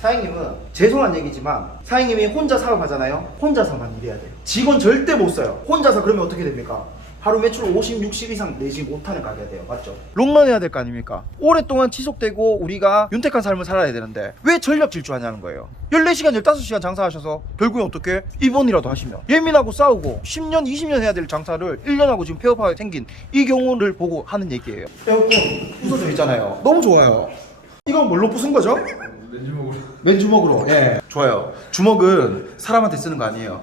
사장님은 죄송한 얘기지만 사장님이 혼자 사업하잖아요. 혼자서만 일해야 돼요. 직원 절대 못 써요. 혼자서 그러면 어떻게 됩니까? 하루 매출 50, 60 이상 내지 못하는 가게가 돼요. 맞죠? 롱런 해야 될 거 아닙니까? 오랫동안 지속되고 우리가 윤택한 삶을 살아야 되는데 왜 전력 질주하냐는 거예요. 14시간, 15시간 장사하셔서 결국에 어떻게 입원이라도 하시면 예민하고 싸우고 10년, 20년 해야 될 장사를 1년하고 지금 폐업하게 생긴 이 경우를 보고 하는 얘기예요. 에어컨 부서져 있잖아요. 너무 좋아요. 이건 뭘로 부순 거죠? 맨주먹으로. 맨주먹으로. 예. 좋아요. 주먹은 사람한테 쓰는 거 아니에요.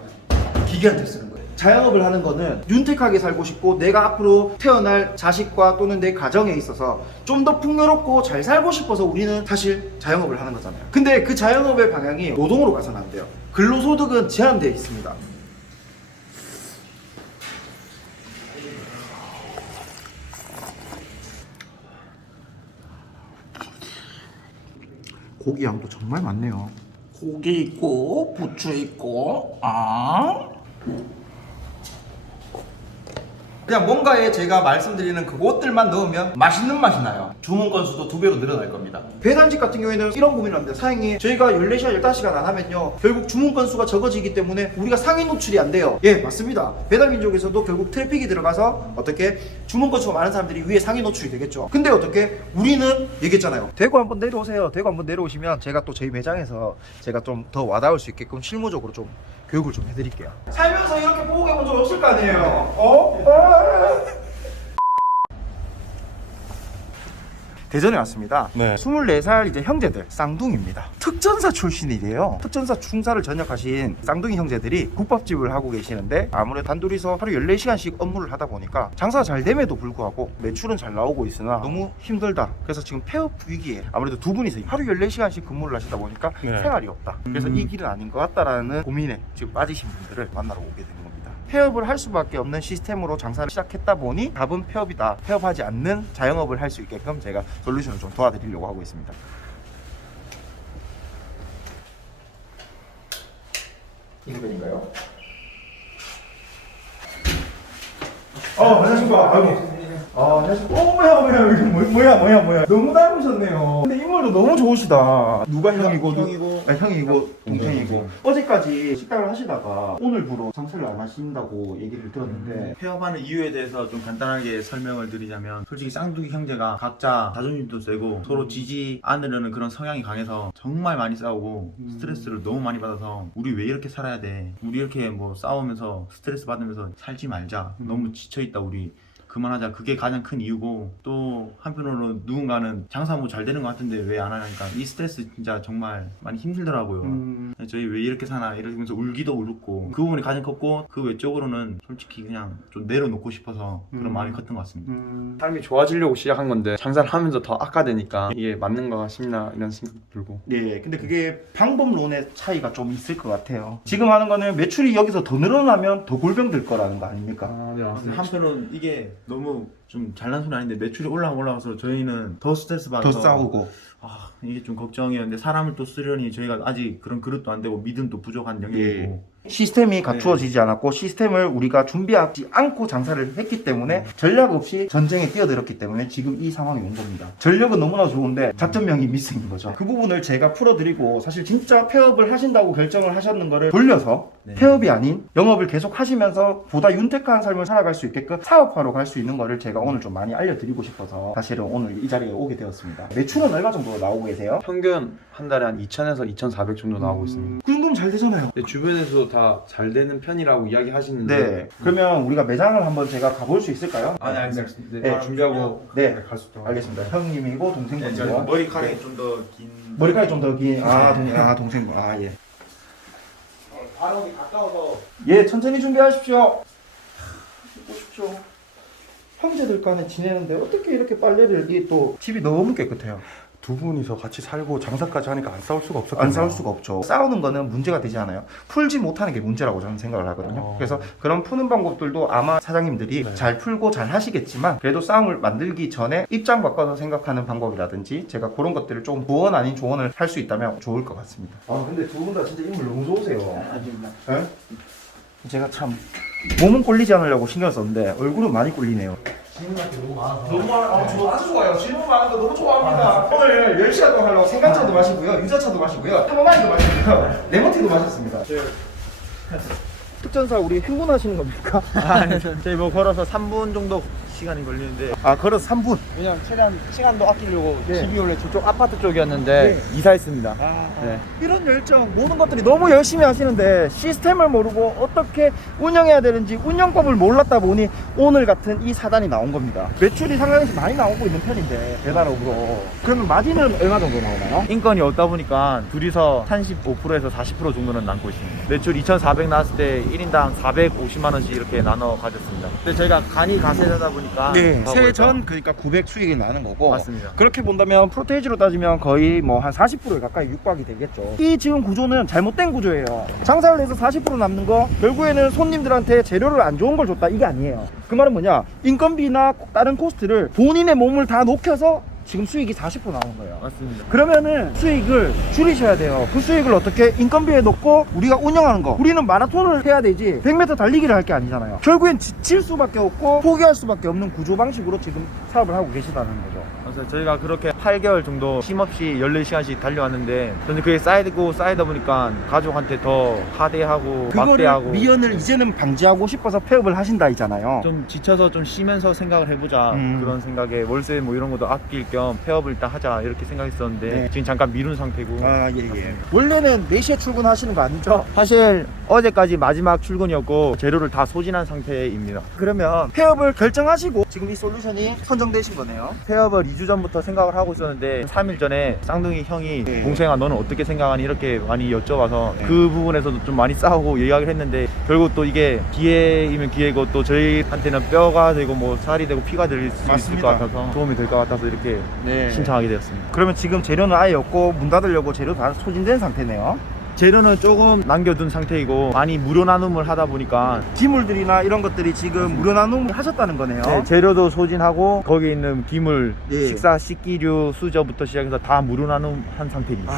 기계한테 쓰는 거예요. 자영업을 하는 거는 윤택하게 살고 싶고 내가 앞으로 태어날 자식과 또는 내 가정에 있어서 좀 더 풍요롭고 잘 살고 싶어서 우리는 사실 자영업을 하는 거잖아요. 근데 그 자영업의 방향이 노동으로 가서는 안 돼요. 근로소득은 제한되어 있습니다. 고기 양도 정말 많네요. 고기 있고 부추 있고 그냥 뭔가에 제가 말씀드리는 그것들만 넣으면 맛있는 맛이 나요. 주문 건수도 2배로 늘어날 겁니다. 배달집 같은 경우에는 이런 고민을 합니다. 사장님, 저희가 14시간, 15시간 안 하면요 결국 주문 건수가 적어지기 때문에 우리가 상위 노출이 안 돼요. 예, 맞습니다. 배달민족에서도 결국 트래픽이 들어가서 어떻게 주문 건수가 많은 사람들이 위에 상위 노출이 되겠죠. 근데 어떻게 우리는 얘기했잖아요. 대구 한번 내려오세요. 대구 한번 내려오시면 제가 또 저희 매장에서 제가 좀 더 와닿을 수 있게끔 실무적으로 좀 교육을 좀 해드릴게요. 살면서 이렇게 보고 해본 적 없을 거 아니에요. 대전에 왔습니다. 네. 24살 이제 형제들 쌍둥이입니다. 특전사 출신이래요. 특전사 중사를 전역하신 쌍둥이 형제들이 국밥집을 하고 계시는데 아무래도 단둘이서 하루 14시간씩 업무를 하다 보니까 장사가 잘 됨에도 불구하고 매출은 잘 나오고 있으나 너무 힘들다. 그래서 지금 폐업 위기에 아무래도 두 분이서 하루 14시간씩 근무를 하시다 보니까 네. 생활이 없다. 그래서 이 길은 아닌 것 같다라는 고민에 지금 빠지신 분들을 만나러 오게 된 겁니다. 폐업을 할 수밖에 없는 시스템으로 장사를 시작했다 보니 답은 폐업이다. 폐업하지 않는 자영업을 할 수 있게끔 제가 솔루션을 좀 도와드리려고 하고 있습니다. 이 선배인가요? 안녕하십니까. 아이고. 안녕하십니까. 뭐야. 이게 뭐야. 너무 닮으셨네요. 근데 인물도 너무 좋으시다. 누가 형이고, 형이고, 동생이고. 어제까지 식당을 하시다가 오늘부로 장사를 안 하신다고 얘기를 들었는데. 폐업하는 이유에 대해서 좀 간단하게 설명을 드리자면 솔직히 쌍둥이 형제가 각자 자존심도 세고 서로 지지 않으려는 그런 성향이 강해서 정말 많이 싸우고 스트레스를 너무 많이 받아서 우리 왜 이렇게 살아야 돼? 우리 이렇게 뭐 싸우면서 스트레스 받으면서 살지 말자. 너무 지쳐있다 우리. 그만하자. 그게 가장 큰 이유고 또 한편으로 누군가는 장사 뭐 잘 되는 것 같은데 왜 안 하니까 이 스트레스 진짜 정말 많이 힘들더라고요. 저희 왜 이렇게 사나 이러면서 울기도 울고 그 부분이 가장 컸고 그 외적으로는 솔직히 그냥 좀 내려놓고 싶어서 그런 마음이 컸던 것 같습니다. 삶이 좋아지려고 시작한 건데 장사를 하면서 더 악화되니까 이게 맞는 거 싶나 이런 생각 들고. 네, 근데 그게 방법론의 차이가 좀 있을 것 같아요. 지금 하는 거는 매출이 여기서 더 늘어나면 더 골병 들 거라는 거 아닙니까? 근데 한편으로는 이게 너무 좀 잘난 소리 아닌데 매출이 올라가서 저희는 더 스트레스 받아서 더 싸우고. 이게 좀 걱정이에요. 근데 사람을 또 쓰려니 저희가 아직 그런 그릇도 안 되고 믿음도 부족한 영역이고 시스템이 갖추어지지 않았고 시스템을 우리가 준비하지 않고 장사를 했기 때문에 전략 없이 전쟁에 뛰어들었기 때문에 지금 이 상황이 온 겁니다. 전력은 너무나 좋은데 작전명이 미스인 거죠. 그 부분을 제가 풀어드리고 사실 진짜 폐업을 하신다고 결정을 하셨는 거를 돌려서 폐업이 아닌 영업을 계속 하시면서 보다 윤택한 삶을 살아갈 수 있게끔 사업화로 갈 수 있는 거를 제가 오늘 좀 많이 알려드리고 싶어서 사실은 오늘 이 자리에 오게 되었습니다. 매출은 얼마 정도 나오고 계세요? 평균 한 달에 한 2,000에서 2,400 정도 나오고 있습니다. 그 정도면 잘 되잖아요. 근데 주변에서도 다 잘 되는 편이라고 이야기하시는데. 네. 그러면 우리가 매장을 한번 제가 가볼 수 있을까요? 네, 알겠습니다. 네, 준비하고 네. 갈 수 있도록 알겠습니다. 형님이고 동생분이고. 머리카락이 좀 더 긴 머리카락이 좀 더 긴. 동생분. 예. 발음이 가까워서 예, 천천히 준비하십시오. 보십시오. 형제들 간에 지내는데 어떻게 이렇게 빨래를 이게 또 집이 너무 깨끗해요. 두 분이서 같이 살고 장사까지 하니까 안 싸울 수가 없었겠네요. 안 싸울 수가 없죠. 싸우는 거는 문제가 되지 않아요. 풀지 못하는 게 문제라고 저는 생각을 하거든요. 그래서 그런 푸는 방법들도 아마 사장님들이 잘 풀고 잘 하시겠지만 그래도 싸움을 만들기 전에 입장 바꿔서 생각하는 방법이라든지 제가 그런 것들을 좀 조언 아닌 조언을 할 수 있다면 좋을 것 같습니다. 근데 두 분 다 진짜 인물 너무 좋으세요. 아닙니다. 네? 제가 참 몸은 꼴리지 않으려고 신경 썼는데 얼굴은 많이 꼴리네요. 질문할 게 너무 많아서. 너무 저 아주 좋아요. 질문 많은 거 너무 좋아합니다. 오늘 10시간 동안 하려고 생강차도 마시고요, 유자차도 마시고요, 타마마이도 마시고요, 레몬티도 마셨습니다. 특전사 우리 행군하시는 겁니까? 저희 뭐 걸어서 3분 정도 시간이 걸리는데 걸어서 3분. 왜냐면 최대한 시간도 아끼려고 네. 집이 원래 저쪽 아파트 쪽이었는데 이사했습니다. 네. 이런 열정, 모든 것들이 너무 열심히 하시는데 시스템을 모르고 어떻게 운영해야 되는지 운영법을 몰랐다 보니 오늘 같은 이 사단이 나온 겁니다. 매출이 상당히 많이 나오고 있는 편인데 배달업으로. 그러면 마진은 얼마 정도 나오나요? 인건이 없다 보니까 둘이서 35%에서 40% 정도는 남고 있습니다. 매출 2,400 나왔을 때 1인당 450만 원씩 이렇게 나눠 가졌습니다. 근데 저희가 간이 가세되다 보니까 세전 그러니까 900 수익이 나는 거고. 맞습니다. 그렇게 본다면 프로테이지로 따지면 거의 뭐 한 40%에 가까이 육박이 되겠죠. 이 지금 구조는 잘못된 구조예요. 장사를 해서 40% 남는 거 결국에는 손님들한테 재료를 안 좋은 걸 줬다, 이게 아니에요. 그 말은 뭐냐, 인건비나 다른 코스트를 본인의 몸을 다 녹여서 지금 수익이 40% 나오는 거예요. 맞습니다. 그러면은 수익을 줄이셔야 돼요. 그 수익을 어떻게 인건비에 넣고 우리가 운영하는 거, 우리는 마라톤을 해야 되지 100m 달리기를 할 게 아니잖아요. 결국엔 지칠 수밖에 없고 포기할 수밖에 없는 구조 방식으로 지금 사업을 하고 계시다는 거죠. 그래서 저희가 그렇게 8개월 정도 쉼없이 14시간씩 달려왔는데 저는 그게 쌓이다 보니까 가족한테 더 하대하고 그거를 막대하고 미연을 이제는 방지하고 싶어서 폐업을 하신다 이잖아요. 좀 지쳐서 좀 쉬면서 생각을 해보자 그런 생각에 월세 뭐 이런 것도 아낄 겸 폐업을 일단 하자 이렇게 생각했었는데 네. 지금 잠깐 미룬 상태고. 예. 원래는 4시에 출근하시는 거 아니죠? 사실 어제까지 마지막 출근이었고 재료를 다 소진한 상태입니다. 그러면 폐업을 결정하시고 지금 이 솔루션이 선정되신 거네요. 폐업을 2주 전부터 생각을 하고 있었는데 3일 전에 쌍둥이 형이 네. 동생아 너는 어떻게 생각하니 이렇게 많이 여쭤봐서 그 부분에서도 좀 많이 싸우고 이야기를 했는데 결국 또 이게 기회이면 기회고 또 저희한테는 뼈가 되고 뭐 살이 되고 피가 될 수 있을 맞습니다. 것 같아서 도움이 될 것 같아서 이렇게 신청하게 되었습니다. 그러면 지금 재료는 아예 없고 문 닫으려고 재료 다 소진된 상태네요. 재료는 조금 남겨둔 상태이고 많이 무료 나눔을 하다 보니까 기물들이나 이런 것들이 지금 무료 나눔을 하셨다는 거네요. 네, 재료도 소진하고 거기에 있는 기물, 예. 식사, 식기류, 수저부터 시작해서 다 무료 나눔한 상태입니다.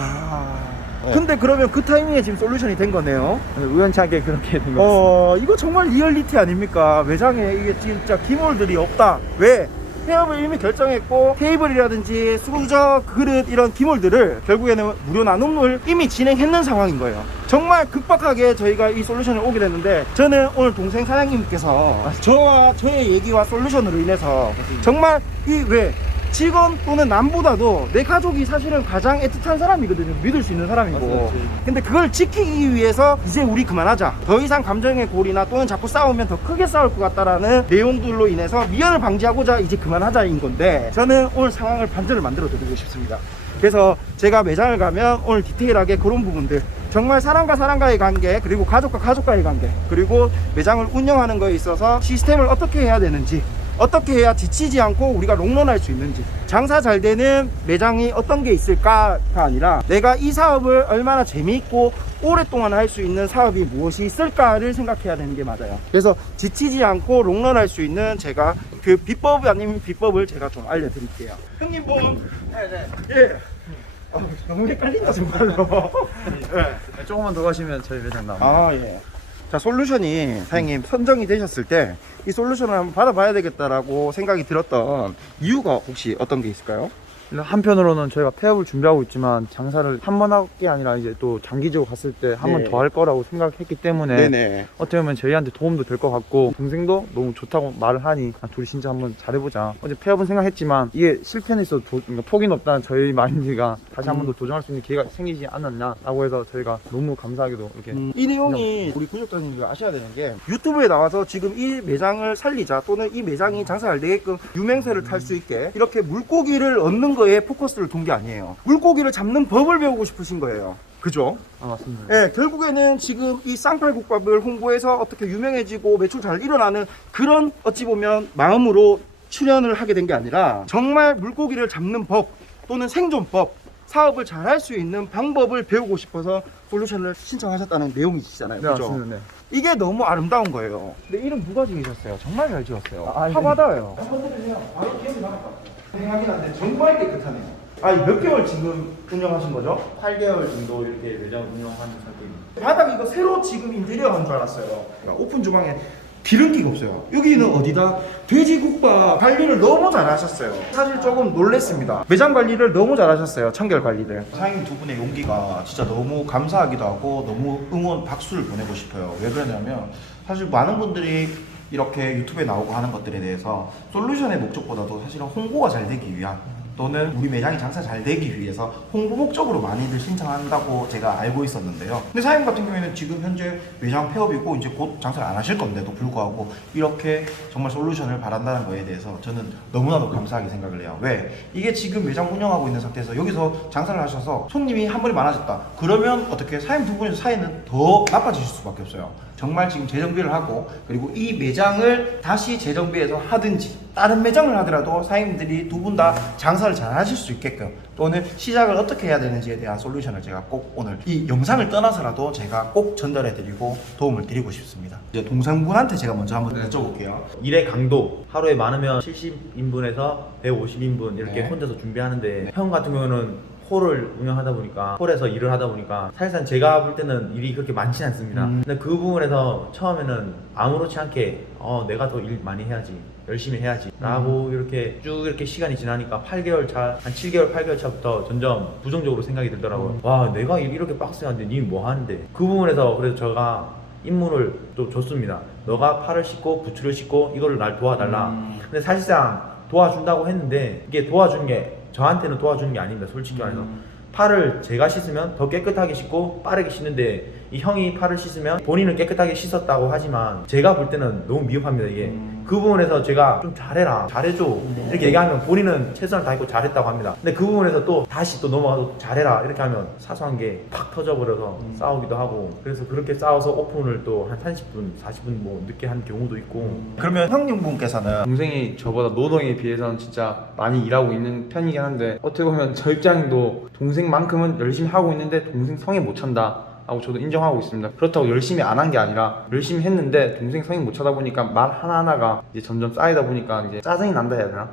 네. 근데 그러면 그 타이밍에 지금 솔루션이 된 거네요. 우연찮게 그렇게 된 것 같습니다. 이거 정말 리얼리티 아닙니까? 매장에 이게 진짜 기물들이 없다. 왜? 폐업을 이미 결정했고 테이블이라든지 수저, 그릇 이런 기물들을 결국에는 무료 나눔을 이미 진행했는 상황인 거예요. 정말 급박하게 저희가 이 솔루션을 오게 됐는데 저는 오늘 동생 사장님께서 저와 저의 얘기와 솔루션으로 인해서 정말 이 왜 직원 또는 남보다도 내 가족이 사실은 가장 애틋한 사람이거든요. 믿을 수 있는 사람이고. 근데 그걸 지키기 위해서 이제 우리 그만하자. 더 이상 감정의 골이나 또는 자꾸 싸우면 더 크게 싸울 것 같다라는 내용들로 인해서 미연을 방지하고자 이제 그만하자인 건데 저는 오늘 상황을 반전을 만들어 드리고 싶습니다. 그래서 제가 매장을 가면 오늘 디테일하게 그런 부분들, 정말 사람과 사람과의 관계, 그리고 가족과 가족과의 관계, 그리고 매장을 운영하는 거에 있어서 시스템을 어떻게 해야 되는지, 어떻게 해야 지치지 않고 우리가 롱런할 수 있는지, 장사 잘 되는 매장이 어떤 게 있을까가 아니라 내가 이 사업을 얼마나 재미있고 오랫동안 할 수 있는 사업이 무엇이 있을까를 생각해야 되는 게 맞아요. 그래서 지치지 않고 롱런할 수 있는 제가 그 비법 아닌 비법을 제가 좀 알려드릴게요. 형님 뭐 예. 너무 헷갈린다 정말로. 예. 조금만 더 가시면 저희 매장 나옵니다. 예. 자, 솔루션이 사장님 선정이 되셨을 때 이 솔루션을 한번 받아봐야 되겠다라고 생각이 들었던 이유가 혹시 어떤 게 있을까요? 한편으로는 저희가 폐업을 준비하고 있지만 장사를 한 번 할 게 아니라 이제 또 장기적으로 갔을 때 한 번 네. 더 할 거라고 생각했기 때문에 네네. 어떻게 보면 저희한테 도움도 될 것 같고 동생도 너무 좋다고 말을 하니 둘이 진짜 한번 잘해보자. 어제 폐업은 생각했지만 이게 실패는 있어도 그러니까 포기는 없다는 저희 마인드가 다시 한 번 더 도전할 수 있는 기회가 생기지 않았냐라고 해서 저희가 너무 감사하게도 이렇게 이 내용이 우리 구독자님들 아셔야 되는 게 유튜브에 나와서 지금 이 매장을 살리자 또는 이 매장이 장사 잘 되게끔 유명세를 탈 수 있게 이렇게 물고기를 얻는 거에 포커스를 둔 게 아니에요. 물고기를 잡는 법을 배우고 싶으신 거예요. 그죠? 맞습니다. 네, 결국에는 지금 이 쌍팔국밥을 홍보해서 어떻게 유명해지고 매출 잘 일어나는 그런 어찌 보면 마음으로 출연을 하게 된 게 아니라 정말 물고기를 잡는 법 또는 생존법, 사업을 잘 할 수 있는 방법을 배우고 싶어서 솔루션을 신청하셨다는 내용이시잖아요. 네, 그죠? 맞습니다. 네. 이게 너무 아름다운 거예요. 근데 이름 누가 지으셨어요? 정말 잘 지었어요. 네. 화받아요. 한번들으면 바로 기억이 나니까. 생각이 나는데 정말 깨끗하네요. 몇 개월 지금 운영하신 거죠? 8개월 정도 이렇게 매장 운영하는 상태입니다. 바닥 이거 새로 지금 인테리어 한 줄 알았어요. 그러니까 오픈 주방에 기름기가 없어요. 여기는 어디다? 돼지국밥 관리를 너무 잘하셨어요. 사실 조금 놀랬습니다. 매장 관리를 너무 잘하셨어요. 청결 관리를. 사장님 두 분의 용기가 진짜 너무 감사하기도 하고 너무 응원 박수를 보내고 싶어요. 왜 그러냐면 사실 많은 분들이 이렇게 유튜브에 나오고 하는 것들에 대해서 솔루션의 목적보다도 사실은 홍보가 잘 되기 위한 또는 우리 매장이 장사 잘 되기 위해서 홍보 목적으로 많이들 신청한다고 제가 알고 있었는데요. 근데 사장님 같은 경우에는 지금 현재 매장 폐업이고 이제 곧 장사를 안 하실 건데도 불구하고 이렇게 정말 솔루션을 바란다는 거에 대해서 저는 너무나도 감사하게 생각을 해요. 왜? 이게 지금 매장 운영하고 있는 상태에서 여기서 장사를 하셔서 손님이 한 번에 많아졌다. 그러면 어떻게 사장님 두 분의 사이는 더 나빠지실 수밖에 없어요. 정말 지금 재정비를 하고 그리고 이 매장을 다시 재정비해서 하든지 다른 매장을 하더라도 사장님들이 두 분 다 장사를 잘 하실 수 있게끔 또는 시작을 어떻게 해야 되는지에 대한 솔루션을 제가 꼭 오늘 이 영상을 떠나서라도 제가 꼭 전달해 드리고 도움을 드리고 싶습니다. 이제 동생분한테 제가 먼저 한번 여쭤볼게요. 일의 강도 하루에 많으면 70인분에서 150인분 이렇게 네. 혼자서 준비하는데 형 같은 경우는 홀을 운영하다 보니까 홀에서 일을 하다 보니까 사실상 제가 볼 때는 일이 그렇게 많지 않습니다. 근데 그 부분에서 처음에는 아무렇지 않게 내가 더 일 많이 해야지 열심히 해야지 라고 이렇게 쭉 이렇게 시간이 지나니까 8개월 차, 한 7개월 8개월 차부터 점점 부정적으로 생각이 들더라고요. 와 내가 이렇게 빡세한데 니 뭐 하는데. 그 부분에서 그래서 제가 임무를 또 줬습니다. 너가 팔을 씻고 부추를 씻고 이거를 날 도와달라. 근데 사실상 도와준다고 했는데 이게 도와준 게 저한테는 도와주는 게 아닙니다. 솔직히 말해서 팔을 제가 씻으면 더 깨끗하게 씻고 빠르게 씻는데 이 형이 팔을 씻으면 본인은 깨끗하게 씻었다고 하지만 제가 볼 때는 너무 미흡합니다. 이게 그 부분에서 제가 좀 잘해라 잘해줘 이렇게 얘기하면 본인은 최선을 다했고 잘했다고 합니다. 근데 그 부분에서 또 다시 또 넘어가서 잘해라 이렇게 하면 사소한 게 팍 터져버려서 싸우기도 하고 그래서 그렇게 싸워서 오픈을 또 한 30분 40분 뭐 늦게 한 경우도 있고. 그러면 형님분께서는 동생이 저보다 노동에 비해서는 진짜 많이 일하고 있는 편이긴 한데 어떻게 보면 저 입장도 동생만큼은 열심히 하고 있는데 동생 성에 못 찬다 하고 저도 인정하고 있습니다. 그렇다고 열심히 안 한 게 아니라 열심히 했는데 동생 성에 못 차다 보니까 말 하나하나가 이제 점점 쌓이다 보니까 이제 짜증이 난다 해야 되나?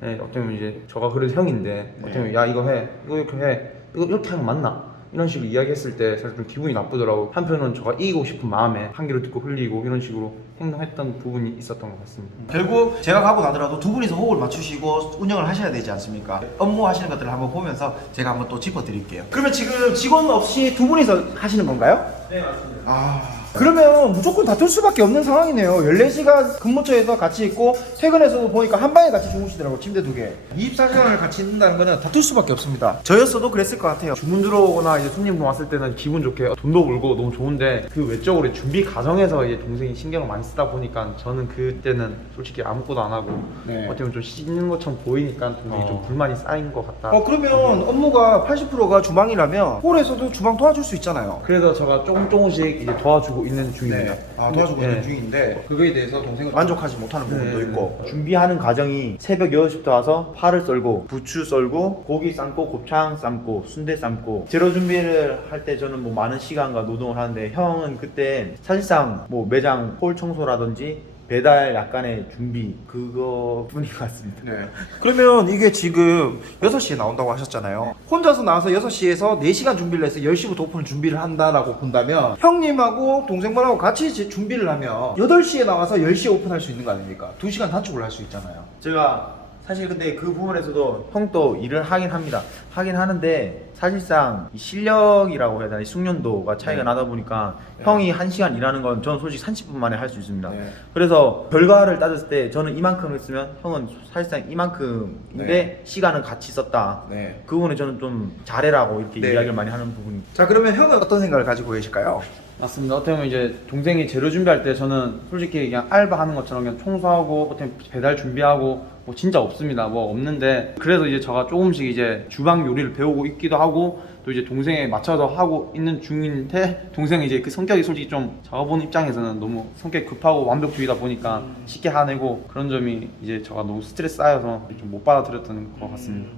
네, 어떻게 보면 이제 저가 그래도 형인데 어떻게 보면 야 이거 해 이거 이렇게 해 이거 이렇게 하면 맞나? 이런 식으로 이야기했을 때 사실 좀 기분이 나쁘더라고. 한편은 저가 이기고 싶은 마음에 한 귀로 듣고 흘리고 이런 식으로 행동했던 부분이 있었던 것 같습니다. 결국 제가 가고 나더라도 두 분이서 호흡을 맞추시고 운영을 하셔야 되지 않습니까? 업무 하시는 것들을 한번 보면서 제가 한번 또 짚어드릴게요. 그러면 지금 직원 없이 두 분이서 하시는 건가요? 네 맞습니다. 그러면 무조건 다툴 수밖에 없는 상황이네요. 14시간 근무처에서 같이 있고 퇴근해서도 보니까 한 방에 같이 주무시더라고. 침대 2개 24시간을 같이 있는다는 거는 다툴 수밖에 없습니다. 저였어도 그랬을 것 같아요. 주문 들어오거나 이제 손님 왔을 때는 기분 좋게 돈도 벌고 너무 좋은데 그 외적으로 준비 과정에서 이제 동생이 신경을 많이 쓰다 보니까 저는 그때는 솔직히 아무것도 안 하고 어떻게 보면 좀 씻는 것처럼 보이니까 동생이 좀 불만이 쌓인 것 같다. 그러면 업무가 80%가 주방이라면 홀에서도 주방 도와줄 수 있잖아요. 그래서 제가 조금씩 이제 도와주고 있는 중입니다. 도와주고 네. 있는 중인데 그거에 대해서 동생은 만족하지 못하는 부분도 있고. 준비하는 과정이 새벽 6시부터 와서 파를 썰고 부추 썰고 고기 삶고 곱창 삶고 순대 삶고 재료 준비를 할 때 저는 뭐 많은 시간과 노동을 하는데 형은 그때 사실상 뭐 매장 홀 청소라든지 배달 약간의 준비 그거뿐인 것 같습니다. 네. 그러면 이게 지금 6시에 나온다고 하셨잖아요. 혼자서 나와서 6시에서 4시간 준비를 해서 10시부터 오픈을 준비를 한다라고 본다면 형님하고 동생분하고 같이 준비를 하면 8시에 나와서 10시에 오픈할 수 있는 거 아닙니까? 2시간 단축을 할 수 있잖아요. 제가 사실 근데 그 부분에서도 형도 일을 하긴 합니다. 하긴 하는데 사실상 이 실력이라고 해야 되나 이 숙련도가 차이가 나다 보니까 형이 1시간 일하는 건 저는 솔직히 30분 만에 할 수 있습니다. 그래서 결과를 따졌을 때 저는 이만큼 했으면 형은 사실상 이만큼인데 시간은 같이 썼다. 그 부분에 저는 좀 잘해라고 이렇게 이야기를 많이 하는 부분이. 자, 그러면 형은 어떤 생각을 가지고 계실까요? 맞습니다. 어떻게 보면 이제 동생이 재료 준비할 때 저는 솔직히 그냥 알바하는 것처럼 그냥 청소하고 어떻게 배달 준비하고 뭐 진짜 없습니다. 뭐 없는데 그래서 이제 제가 조금씩 이제 주방 요리를 배우고 있기도 하고 또 이제 동생에 맞춰서 하고 있는 중인데 동생이 이제 그 성격이 솔직히 좀 제가 보는 입장에서는 너무 성격이 급하고 완벽주의다 보니까 쉽게 화내고 그런 점이 이제 제가 너무 스트레스 쌓여서 좀 못 받아들였던 것 같습니다.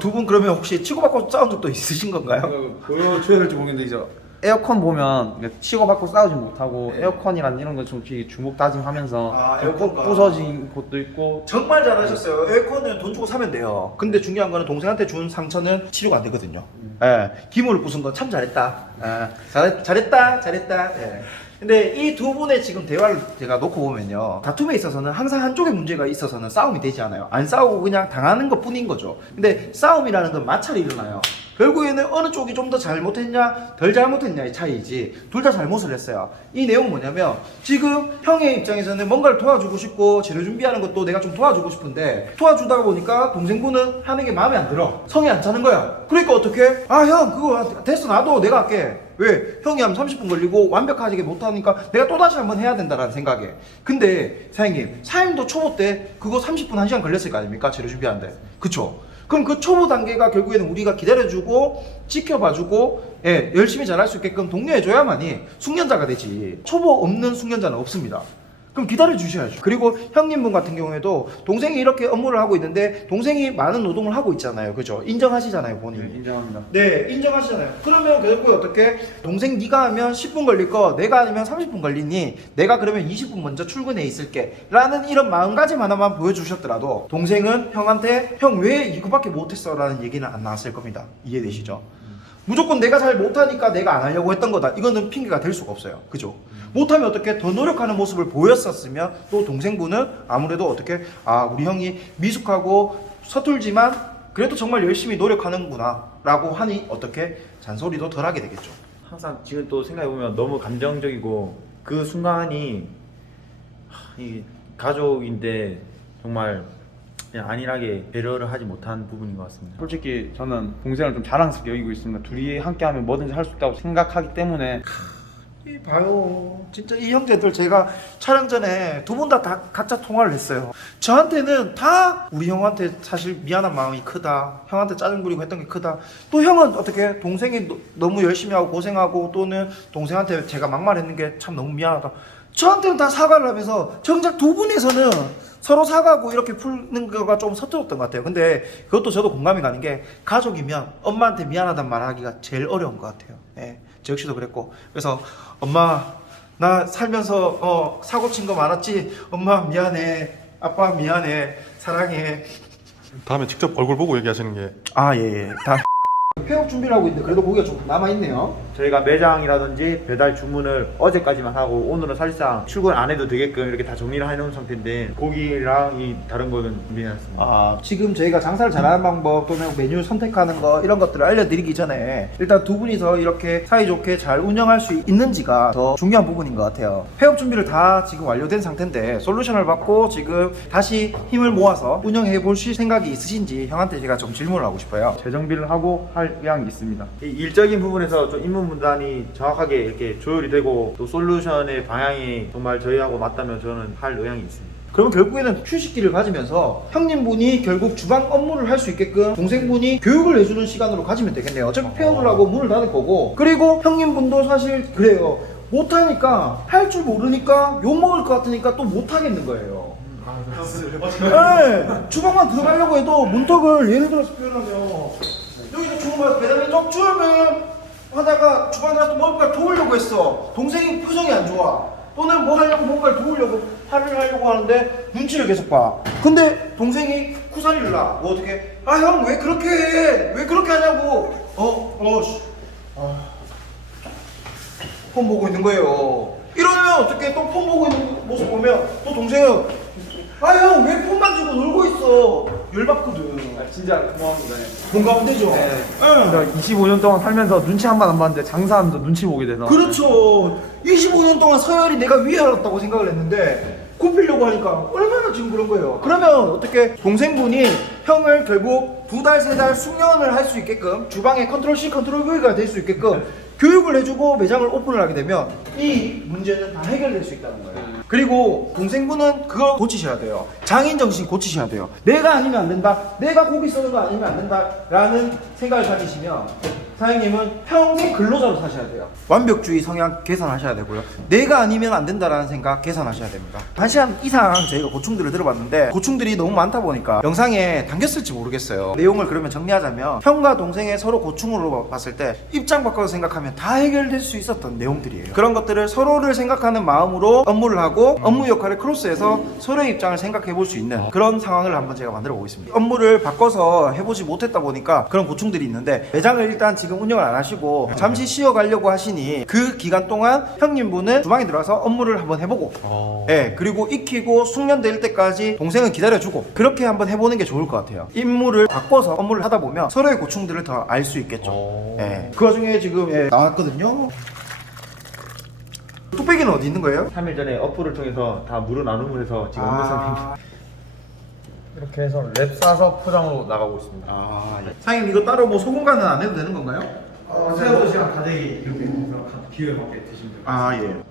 두 분 그러면 혹시 치고받고 싸운 적도 있으신 건가요? 보여줘야 될지 모르겠는데 이제 에어컨 보면 치고받고 싸우지 못하고 에어컨이란 이런 거 좀 주먹 다짐하면서 에어컨가. 부서진 곳도 있고. 정말 잘하셨어요. 에어컨은 돈 주고 사면 돼요. 근데 중요한 거는 동생한테 준 상처는 치료가 안 되거든요. 기물을 부순 건 참 잘했다. 잘했다. 예. 근데 이 두 분의 지금 대화를 제가 놓고 보면요, 다툼에 있어서는 항상 한쪽에 문제가 있어서는 싸움이 되지 않아요. 안 싸우고 그냥 당하는 것 뿐인 거죠. 근데 싸움이라는 건 마찰이 일어나요. 결국에는 어느 쪽이 좀 더 잘못했냐 덜 잘못했냐의 차이지 둘 다 잘못을 했어요. 이 내용은 뭐냐면 지금 형의 입장에서는 뭔가를 도와주고 싶고 재료 준비하는 것도 내가 좀 도와주고 싶은데 도와주다가 보니까 동생분은 하는 게 마음에 안 들어. 성에 안 차는 거야. 그러니까 어떻게? 아 형 그거 됐어 놔둬 내가 할게. 왜? 형이 하면 30분 걸리고 완벽하게 못하니까 내가 또다시 한번 해야 된다라는 생각에. 근데 사장님도 초보 때 그거 30분 1시간 걸렸을 거 아닙니까? 재료 준비하는데. 그쵸? 그럼 그 초보 단계가 결국에는 우리가 기다려주고 지켜봐주고 열심히 잘할 수 있게끔 독려해줘야만이 숙련자가 되지. 초보 없는 숙련자는 없습니다. 그럼 기다려주셔야죠. 그리고 형님분 같은 경우에도 동생이 이렇게 업무를 하고 있는데 동생이 많은 노동을 하고 있잖아요. 그죠? 인정하시잖아요, 본인이. 네, 인정합니다. 네, 인정하시잖아요. 그러면 결국에 어떻게? 동생 네가 하면 10분 걸릴 거 내가 아니면 30분 걸리니 내가 그러면 20분 먼저 출근해 있을게 라는 이런 마음가짐 하나만 보여주셨더라도 동생은 형한테 형 왜 이거밖에 못했어? 라는 얘기는 안 나왔을 겁니다. 이해되시죠? 무조건 내가 잘 못하니까 내가 안 하려고 했던 거다. 이거는 핑계가 될 수가 없어요. 그죠? 못하면 어떻게 더 노력하는 모습을 보였었으면 또 동생분은 아무래도 어떻게 우리 형이 미숙하고 서툴지만 그래도 정말 열심히 노력하는구나 라고 하니 어떻게 잔소리도 덜 하게 되겠죠. 항상 지금 또 생각해보면 너무 감정적이고 그 순간이 이 가족인데 정말 그냥 안일하게 배려를 하지 못한 부분인 것 같습니다. 솔직히 저는 동생을 좀 자랑스럽게 여기고 있습니다. 둘이 함께하면 뭐든지 할 수 있다고 생각하기 때문에. 이 봐요, 진짜 이 형제들 제가 촬영 전에 두 분 다 각자 통화를 했어요. 저한테는 다 우리 형한테 사실 미안한 마음이 크다, 형한테 짜증 부리고 했던 게 크다. 또 형은 어떻게 동생이 너무 열심히 하고 고생하고 또는 동생한테 제가 막말했는 게 참 너무 미안하다. 저한테는 다 사과를 하면서 정작 두 분에서는 서로 사과하고 이렇게 푸는 거가 좀 서툴었던 것 같아요. 근데 그것도 저도 공감이 가는 게 가족이면 엄마한테 미안하단 말 하기가 제일 어려운 것 같아요. 저 역시도 그랬고. 그래서 엄마 나 살면서 사고 친 거 많았지? 엄마 미안해, 아빠 미안해, 사랑해. 다음에 직접 얼굴 보고 얘기하시는 게 예. 다 폐업 준비를 하고 있는데 그래도 고기가 좀 남아있네요. 저희가 매장이라든지 배달 주문을 어제까지만 하고 오늘은 사실상 출근 안 해도 되게끔 이렇게 다 정리를 해놓은 상태인데 고기랑 이 다른 거는 준비해놨습니다. 지금 저희가 장사를 잘하는 방법 또는 메뉴 선택하는 거 이런 것들을 알려드리기 전에 일단 두 분이서 이렇게 사이좋게 잘 운영할 수 있는지가 더 중요한 부분인 것 같아요. 폐업 준비를 다 지금 완료된 상태인데 솔루션을 받고 지금 다시 힘을 모아서 운영해 보실 생각이 있으신지 형한테 제가 좀 질문을 하고 싶어요. 재정비를 하고 할 의향이 있습니다. 이 일적인 부분에서 좀 임무 분담이 정확하게 이렇게 조율이 되고 또 솔루션의 방향이 정말 저희하고 맞다면 저는 할 의향이 있습니다. 그러면 결국에는 휴식기를 가지면서 형님분이 결국 주방 업무를 할 수 있게끔 동생분이 교육을 해주는 시간으로 가지면 되겠네요. 어차피 폐업을 하고 문을 닫을 거고, 그리고 형님분도 사실 그래요. 못하니까, 할 줄 모르니까 욕먹을 것 같으니까 또 못하겠는 거예요. 네, 주방만 들어가려고 해도 문턱을 예를 들어서 표현하면 여기서 주문 배달면 쪽 주면 하다가 주방에 가서 뭔가를 도우려고 했어. 동생이 표정이 안 좋아. 또는 뭐 하려고 뭔가를 도우려고 화를 하려고 하는데 눈치를 계속 봐. 근데 동생이 쿠사리를 놔. 뭐 어떻게? 형 왜 그렇게 해? 왜 그렇게 하냐고. 폰 보고 있는 거예요. 이러면 어떻게 또 폰 보고 있는 모습 보면 또 동생은 형 왜 폰만 쥐고 놀고 있어? 열받거든. 진짜 고마워합니다. 공감되죠? 네. 25년 동안 살면서 눈치 한 번 안 봤는데 장사하면서 눈치 보게 돼서. 그렇죠. 25년 동안 서열이 내가 위에 알았다고 생각을 했는데 굽히려고 하니까 얼마나 지금 그런 거예요. 그러면 어떻게 동생분이 형을 결국 2달, 3달 숙련을 할 수 있게끔 주방에 컨트롤 C, 컨트롤 V가 될 수 있게끔 교육을 해주고 매장을 오픈을 하게 되면 이 문제는 다 해결될 수 있다는 거예요. 그리고 동생분은 그걸 고치셔야 돼요. 장인 정신 고치셔야 돼요. 내가 아니면 안 된다, 내가 고기 써는 거 아니면 안 된다 라는 생각을 가지시면 사장님은 평생 근로자로 사셔야 돼요. 완벽주의 성향 개선하셔야 되고요. 내가 아니면 안 된다라는 생각 개선하셔야 됩니다. 1시간 이상 저희가 고충들을 들어봤는데 고충들이 너무 많다 보니까 영상에 담겼을지 모르겠어요. 내용을 그러면 정리하자면 형과 동생의 서로 고충으로 봤을 때 입장 바꿔서 생각하면 다 해결될 수 있었던 내용들이에요. 그런 것들을 서로를 생각하는 마음으로 업무를 하고 업무 역할을 크로스해서 서로의 입장을 생각해 볼 수 있는 그런 상황을 한번 제가 만들어 보겠습니다. 업무를 바꿔서 해보지 못했다 보니까 그런 고충들이 있는데 매장을 일단 지금 운영을 안 하시고 잠시 쉬어가려고 하시니 그 기간 동안 형님분은 주방에 들어가서 업무를 한번 해보고 예, 그리고 익히고 숙련될 때까지 동생은 기다려주고 그렇게 한번 해보는 게 좋을 것 같아요. 임무를 바꿔서 업무를 하다 보면 서로의 고충들을 더 알 수 있겠죠. 예. 그 와중에 지금 나왔거든요. 뚝배기는 어디 있는 거예요? 3일 전에 어플을 통해서 다 무료 나눔을 해서 지금 없는 상태입니다. 이렇게 해서 랩 싸서 포장으로 나가고 있습니다. 사장님 이거 따로 뭐 소금간은 안 해도 되는 건가요? 새우젓이랑 다대기 이렇게 해서 기호에 맞게 드시면 돼요. 예.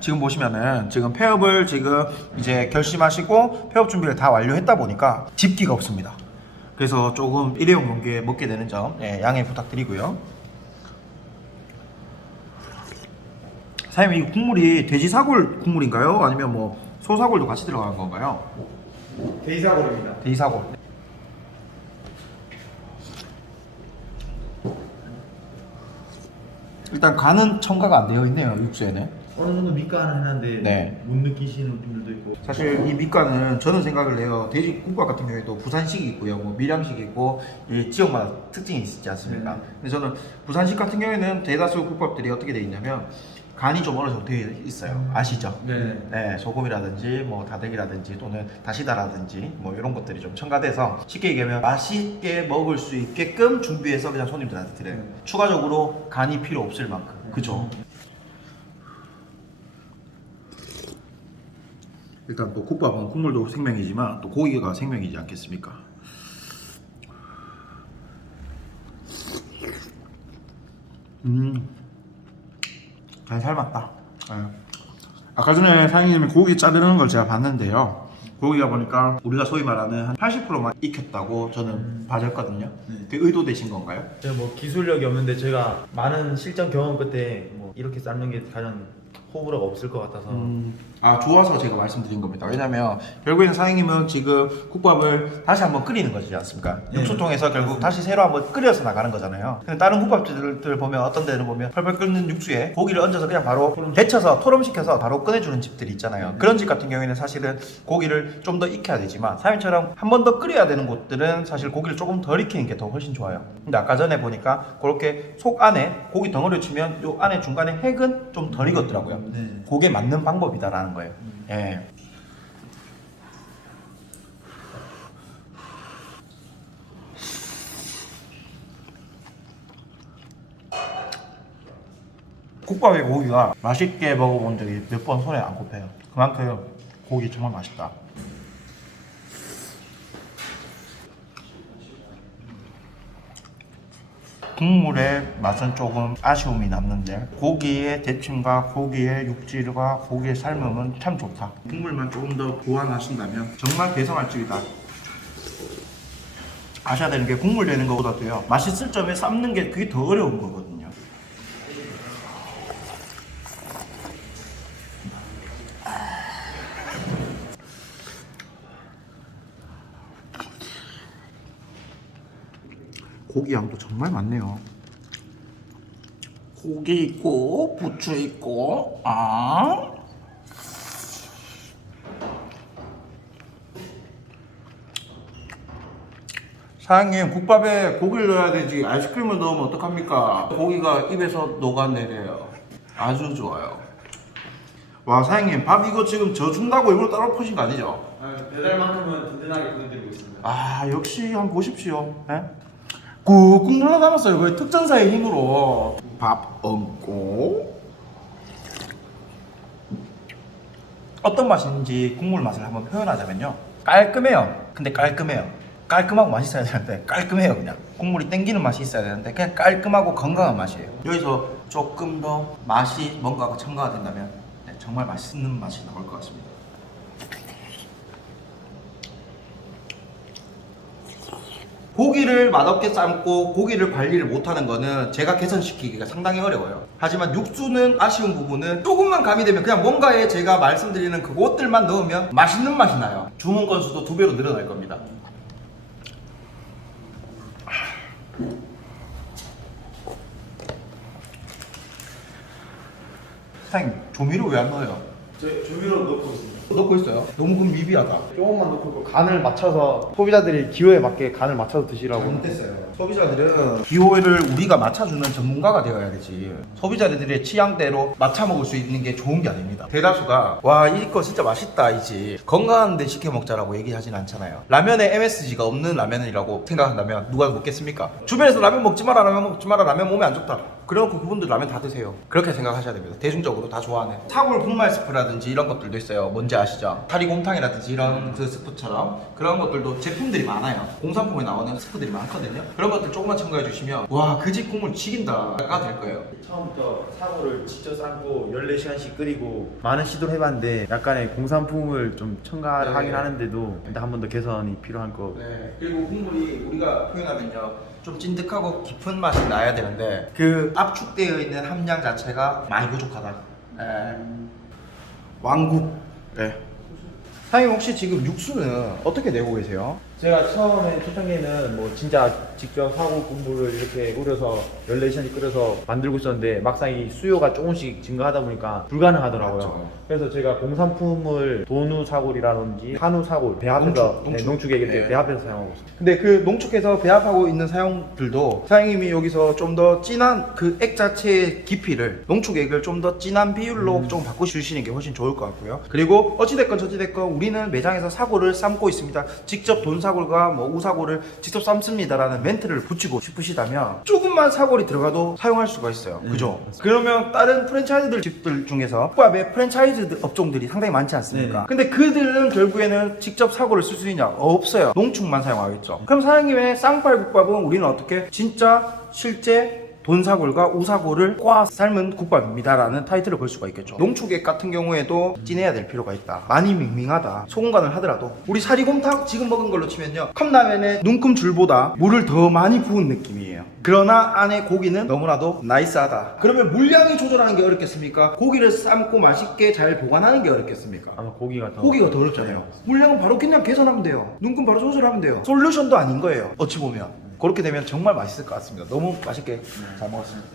지금 보시면은 지금 폐업을 지금 이제 결심하시고 폐업 준비를 다 완료했다 보니까 집기가 없습니다. 그래서 조금 일회용 용기에 먹게 되는 점 양해 부탁드리고요. 사장님 이 국물이 돼지 사골 국물인가요? 아니면 뭐 소사골도 같이 들어가는 건가요? 게이사골입니다. 돼지 사골. 일단 간은 첨가가 안 되어 있네요, 육수에는. 어느 정도 밑간은 해놨는데 네. 못 느끼시는 분들도 있고. 사실 이 밑간은 저는 생각을 해요. 돼지국밥 같은 경우에도 부산식이 있고요, 뭐 밀양식이 있고 이 지역마다 특징이 있지 않습니까? 근데 저는 부산식 같은 경우에는 대다수 국밥들이 어떻게 되어 있냐면 간이 좀 어느 정도 되어 있어요. 아시죠? 네, 소금이라든지 뭐 다대기라든지 또는 다시다라든지 뭐 이런 것들이 좀 첨가돼서 쉽게 얘기하면 맛있게 먹을 수 있게끔 준비해서 그냥 손님들한테 드려요. 추가적으로 간이 필요 없을 만큼. 그죠? 일단 또 국밥은 국물도 생명이지만 또 고기가 생명이지 않겠습니까? 잘 삶았다. 아까 전에 사장님이 고기 자르는 걸 제가 봤는데요. 고기가 보니까 우리가 소위 말하는 한 80%만 익혔다고 저는 봐졌거든요. 그게 의도되신 건가요? 제가 뭐 기술력이 없는데 제가 많은 실전 경험 끝에 뭐 이렇게 삶는 게 가장 호불호가 없을 것 같아서 좋아서 제가 말씀드린 겁니다. 왜냐면 결국에는 사장님은 지금 국밥을 다시 한번 끓이는 거지 않습니까? 육수통에서 결국 다시 새로 한번 끓여서 나가는 거잖아요. 근데 다른 국밥집들 보면 어떤 데는 보면 펄펄 끓는 육수에 고기를 얹어서 그냥 바로 데쳐서 토름시켜서 바로 꺼내주는 집들이 있잖아요. 그런 집 같은 경우에는 사실은 고기를 좀 더 익혀야 되지만 사장님처럼 한 번 더 끓여야 되는 곳들은 사실 고기를 조금 덜 익히는 게 더 훨씬 좋아요. 근데 아까 전에 보니까 그렇게 속 안에 고기 덩어리를 치면 요 안에 중간에 핵은 좀 덜 익었더라고요. 그게 맞는 방법이다라는 거예요. 예. 국밥의 고기가 맛있게 먹어본 적이 몇 번 손에 안 꼽혀요. 그만큼 고기 정말 맛있다. 국물의 맛은 조금 아쉬움이 남는데 고기의 데침과 고기의 육질과 고기의 삶음은 참 좋다. 국물만 조금 더 보완하신다면 정말 대성할 집이다. 아셔야 되는 게 국물 내는 것보다도요, 맛있을 점에 삶는 게 그게 더 어려운 거거든요. 고기 양도 정말 많네요. 고기 있고 부추 있고 사장님, 국밥에 고기를 넣어야 되지 아이스크림을 넣으면 어떡합니까? 고기가 입에서 녹아내려요. 아주 좋아요. 와, 사장님 밥 이거 지금 저 준다고 일부러 따로 푸신 거 아니죠? 배달만큼은 든든하게 보내드리고 있습니다. 역시 한번 보십시오. 꾹꾹 눌러 담았어요. 그 특전사의 힘으로. 밥 얹고 어떤 맛인지 국물 맛을 한번 표현하자면요, 깔끔해요. 근데 깔끔해요. 깔끔하고 맛있어야 되는데 깔끔해요. 그냥 국물이 땡기는 맛이 있어야 되는데 그냥 깔끔하고 건강한 맛이에요. 여기서 조금 더 맛이 뭔가가 첨가가 된다면 정말 맛있는 맛이 나올 것 같습니다. 고기를 맛없게 삶고 고기를 관리를 못하는 거는 제가 개선시키기가 상당히 어려워요. 하지만 육수는 아쉬운 부분은 조금만 가미되면 그냥 뭔가에 제가 말씀드리는 그것들만 넣으면 맛있는 맛이 나요. 주문 건수도 2배로 늘어날 겁니다. 사장님, 조미료 왜 안 넣어요? 저 조미료 넣고 있습니다. 넣고 있어요. 너무 그럼 미비하다. 조금만 넣고 간을 맞춰서 소비자들이 기호에 맞게 간을 맞춰서 드시라고. 잘못됐어요. 소비자들은 기호를 우리가 맞춰주는 전문가가 되어야 되지. 소비자들의 취향대로 맞춰 먹을 수 있는 게 좋은 게 아닙니다. 대다수가 와 이거 진짜 맛있다 이지 건강한데 시켜 먹자라고 얘기하진 않잖아요. 라면에 MSG가 없는 라면이라고 생각한다면 누가 먹겠습니까? 주변에서 라면 먹지 마라 라면 먹지 마라 라면 몸에 안 좋다. 그래놓고 그분들 라면 다 드세요. 그렇게 생각하셔야 됩니다. 대중적으로 다 좋아하는 사골 분말 스프라든지 이런 것들도 있어요. 뭔지 아시죠? 사리곰탕이라든지 이런 그 스프처럼 그런 것들도 제품들이 많아요. 공산품에 나오는 스프들이 많거든요. 그런 것들 조금만 첨가해 주시면 와 그 집 국물 지긴다가 될 거예요. 처음부터 사고를 직접 삶고 14시간씩 끓이고 많은 시도를 해봤는데 약간의 공산품을 좀 첨가를 네. 하긴 하는데도 일단 한 번 더 개선이 필요한 거. 네. 그리고 국물이 우리가 표현하면요 좀 찐득하고 깊은 맛이 나야 되는데 그 압축되어 있는 함량 자체가 많이 부족하다. 네. 왕국. 네. 사장님 혹시 지금 육수는 어떻게 내고 계세요? 제가 처음에 초창기에는 뭐 진짜 직접 사골 국물을 이렇게 우려서 14시간씩 끓여서 만들고 있었는데 막상 이 수요가 조금씩 증가하다 보니까 불가능하더라고요. 맞죠. 그래서 제가 공산품을 돈우 사골이라든지 한우 사골 배합해서 농축에 이렇게 네. 배합해서 사용하고 있습니다. 근데 그 농축해서 배합하고 있는 사용들도 사장님이 여기서 좀 더 진한 그 액 자체의 깊이를 농축액을 좀 더 진한 비율로 좀 바꿔주시는 게 훨씬 좋을 것 같고요. 그리고 어찌됐건 저찌됐건 우리는 매장에서 사골을 삶고 있습니다. 직접 돈사골과 뭐 우사골을 직접 삶습니다라는 멘트를 붙이고 싶으시다면 조금만 사골이 들어가도 사용할 수가 있어요. 그죠? 그러면 다른 프랜차이즈들 집들 중에서 국밥에 프랜차이즈 업종들이 상당히 많지 않습니까? 네. 근데 그들은 결국에는 직접 사골을 쓸 수 있냐? 없어요. 농축만 사용하겠죠. 그럼 사장님의 쌍팔국밥은 우리는 어떻게 진짜 실제 돈사골과 우사골을 과 삶은 국밥입니다라는 타이틀을 걸 수가 있겠죠. 농축액 같은 경우에도 진해야 될 필요가 있다. 많이 밍밍하다. 소금간을 하더라도 우리 사리곰탕 지금 먹은 걸로 치면요 컵라면의 눈금줄보다 물을 더 많이 부은 느낌이에요. 그러나 안에 고기는 너무나도 나이스하다. 그러면 물량이 조절하는 게 어렵겠습니까? 고기를 삶고 맛있게 잘 보관하는 게 어렵겠습니까? 아마 고기가 더 고기가 더 어렵잖아요. 물량은 바로 그냥 개선하면 돼요. 눈금 바로 조절하면 돼요. 솔루션도 아닌 거예요. 어찌 보면. 그렇게 되면 정말 맛있을 것 같습니다. 너무 맛있게 잘 먹었습니다.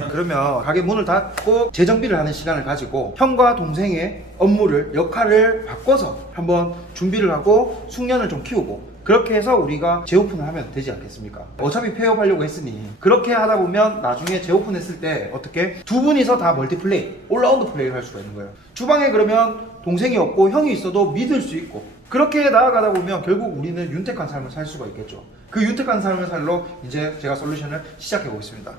네, 그러면 가게 문을 닫고 재정비를 하는 시간을 가지고 형과 동생의 업무를 역할을 바꿔서 한번 준비를 하고 숙련을 좀 키우고 그렇게 해서 우리가 재오픈을 하면 되지 않겠습니까? 어차피 폐업하려고 했으니 그렇게 하다 보면 나중에 재오픈 했을 때 어떻게 두 분이서 다 멀티플레이 올라운드 플레이를 할 수가 있는 거예요. 주방에 그러면 동생이 없고 형이 있어도 믿을 수 있고 그렇게 나아가다 보면 결국 우리는 윤택한 삶을 살 수가 있겠죠. 그 윤택한 삶을 살러 이제 제가 솔루션을 시작해 보겠습니다.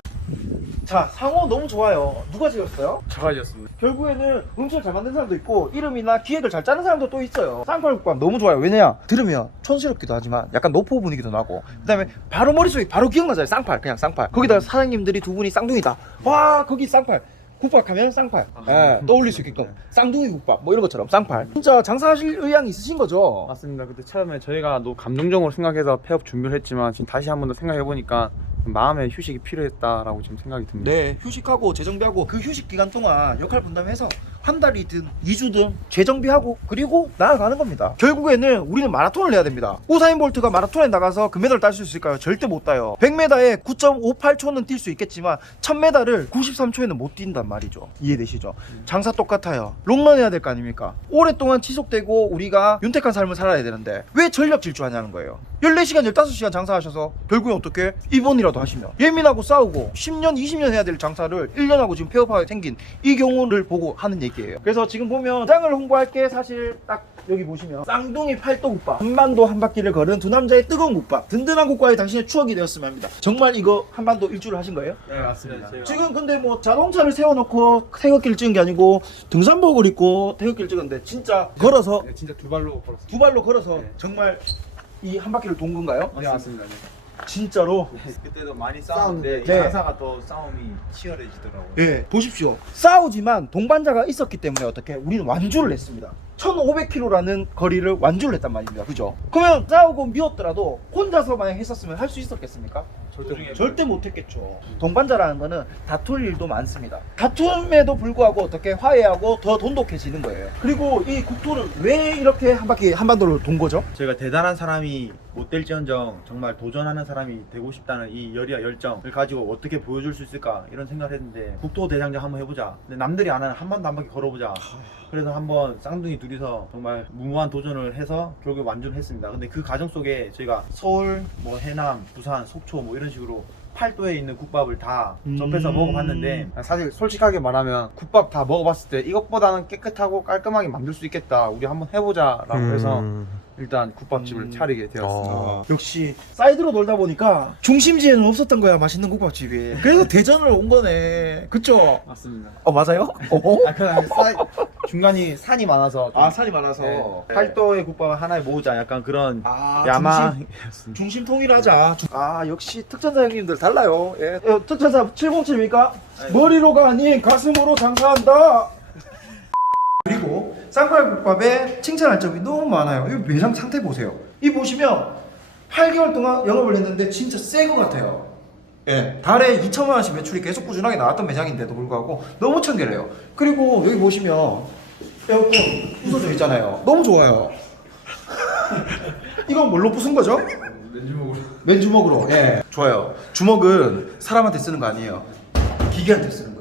자, 상호 너무 좋아요. 누가 지었어요? 제가 지었습니다. 결국에는 음식을 잘 만든 사람도 있고 이름이나 기획을 잘 짜는 사람도 또 있어요. 쌍팔국밥 너무 좋아요. 왜냐? 들으면 촌스럽기도 하지만 약간 노포 분위기도 나고 그 다음에 바로 머릿속에 바로 기억나잖아요. 쌍팔 그냥 쌍팔. 거기다가 사장님들이 두 분이 쌍둥이다. 와 거기 쌍팔. 국밥 하면 쌍팔. 예, 떠올릴 수 있게끔 쌍둥이 국밥 뭐 이런 것처럼 쌍팔. 진짜 장사하실 의향이 있으신 거죠? 맞습니다. 그때 처음에 저희가 너무 감동적으로 생각해서 폐업 준비를 했지만 지금 다시 한 번 더 생각해 보니까 마음의 휴식이 필요했다라고 지금 생각이 듭니다. 네, 휴식하고 재정비하고 그 휴식 기간 동안 역할 분담해서 한 달이든 2주든 재정비하고 그리고 나아가는 겁니다. 결국에는 우리는 마라톤을 해야 됩니다. 우사인 볼트가 마라톤에 나가서 금메달을 딸 수 있을까요? 절대 못 따요. 100m에 9.58초는 뛸 수 있겠지만 1000m를 93초에는 못 뛴단 말이죠. 이해되시죠? 장사 똑같아요. 롱런 해야 될 거 아닙니까? 오랫동안 지속되고 우리가 윤택한 삶을 살아야 되는데 왜 전력 질주하냐는 거예요. 14시간 15시간 장사하셔서 결국에 어떻게 입원이라도 하시면 예민하고 싸우고 10년 20년 해야 될 장사를 1년하고 지금 폐업하게 생긴 이 경우를 보고 하는 얘기예요. 그래서 지금 보면 장을 홍보할 게 사실 딱 여기 보시면 쌍둥이 팔도국밥 한반도 한 바퀴를 걸은 두 남자의 뜨거운 국밥 든든한 국밥이 당신의 추억이 되었으면 합니다. 정말 이거 한반도 일주를 하신 거예요? 네, 맞습니다. 지금 근데 뭐 자동차를 세워놓고 태극기를 찍은 게 아니고 등산복을 입고 태극기를 찍었는데 진짜 걸어서 네, 진짜 두 발로 걸었습니다. 두 발로 걸어서 네. 정말 이 한 바퀴를 돈 건가요? 네, 맞습니다. 네. 진짜로? 그때도 많이 싸웠는데 네. 장사가 더 싸움이 치열해지더라고요. 예, 보십시오. 싸우지만 동반자가 있었기 때문에 어떻게 우리는 완주를 했습니다. 1500km라는 거리를 완주를 했단 말입니다. 그죠? 그러면 싸우고 미웠더라도 혼자서 만약 했었으면 할 수 있었겠습니까? 절대 못했겠죠. 동반자라는 거는 다툴 일도 많습니다. 다툼에도 불구하고 어떻게 화해하고 더 돈독해지는 거예요. 그리고 이 국토를 왜 이렇게 한 바퀴 한반도를 돈 거죠? 저희가 대단한 사람이 못 될지언정 정말 도전하는 사람이 되고 싶다는 이 열의와 열정을 가지고 어떻게 보여줄 수 있을까 이런 생각을 했는데 국토대장정 한번 해보자. 근데 남들이 안 하는 한반도 한 바퀴 걸어보자. 그래서 한번 쌍둥이 둘이서 정말 무모한 도전을 해서 결국에 완주를 했습니다. 근데 그 과정 속에 저희가 서울, 뭐 해남, 부산, 속초 뭐 이런 식으로 8도에 있는 국밥을 다 접해서 먹어봤는데 사실 솔직하게 말하면 국밥 다 먹어봤을 때 이것보다는 깨끗하고 깔끔하게 만들 수 있겠다, 우리 한번 해보자라고 해서 일단 국밥집을 차리게 되었습니다. 역시 사이드로 놀다 보니까 중심지에는 없었던 거야, 맛있는 국밥집이. 그래서 대전을 온 거네. 그쵸? 맞습니다. 맞아요? 그냥 중간이 산이 많아서 좀 산이 많아서. 네. 8도의 국밥을 하나에 모으자 약간 그런 아, 야망. 중심 통일하자. 역시 특전사 형님들 달라요. 예. 특전사 707입니까? 머리로가 아닌 가슴으로 장사한다. 그리고 쌍팔국밥에 칭찬할 점이 너무 많아요. 이 매장 상태 보세요. 이 보시면 8개월 동안 영업을 했는데 진짜 새 거 같아요. 예, 달에 2천만 원씩 매출이 계속 꾸준하게 나왔던 매장인데도 불구하고 너무 청결해요. 그리고 여기 보시면 에어컨 부서져 있잖아요. 너무 좋아요. 이건 뭘로 부순 거죠? 맨주먹으로. 예, 좋아요. 주먹은 사람한테 쓰는 거 아니에요. 기계한테 쓰는 거예요.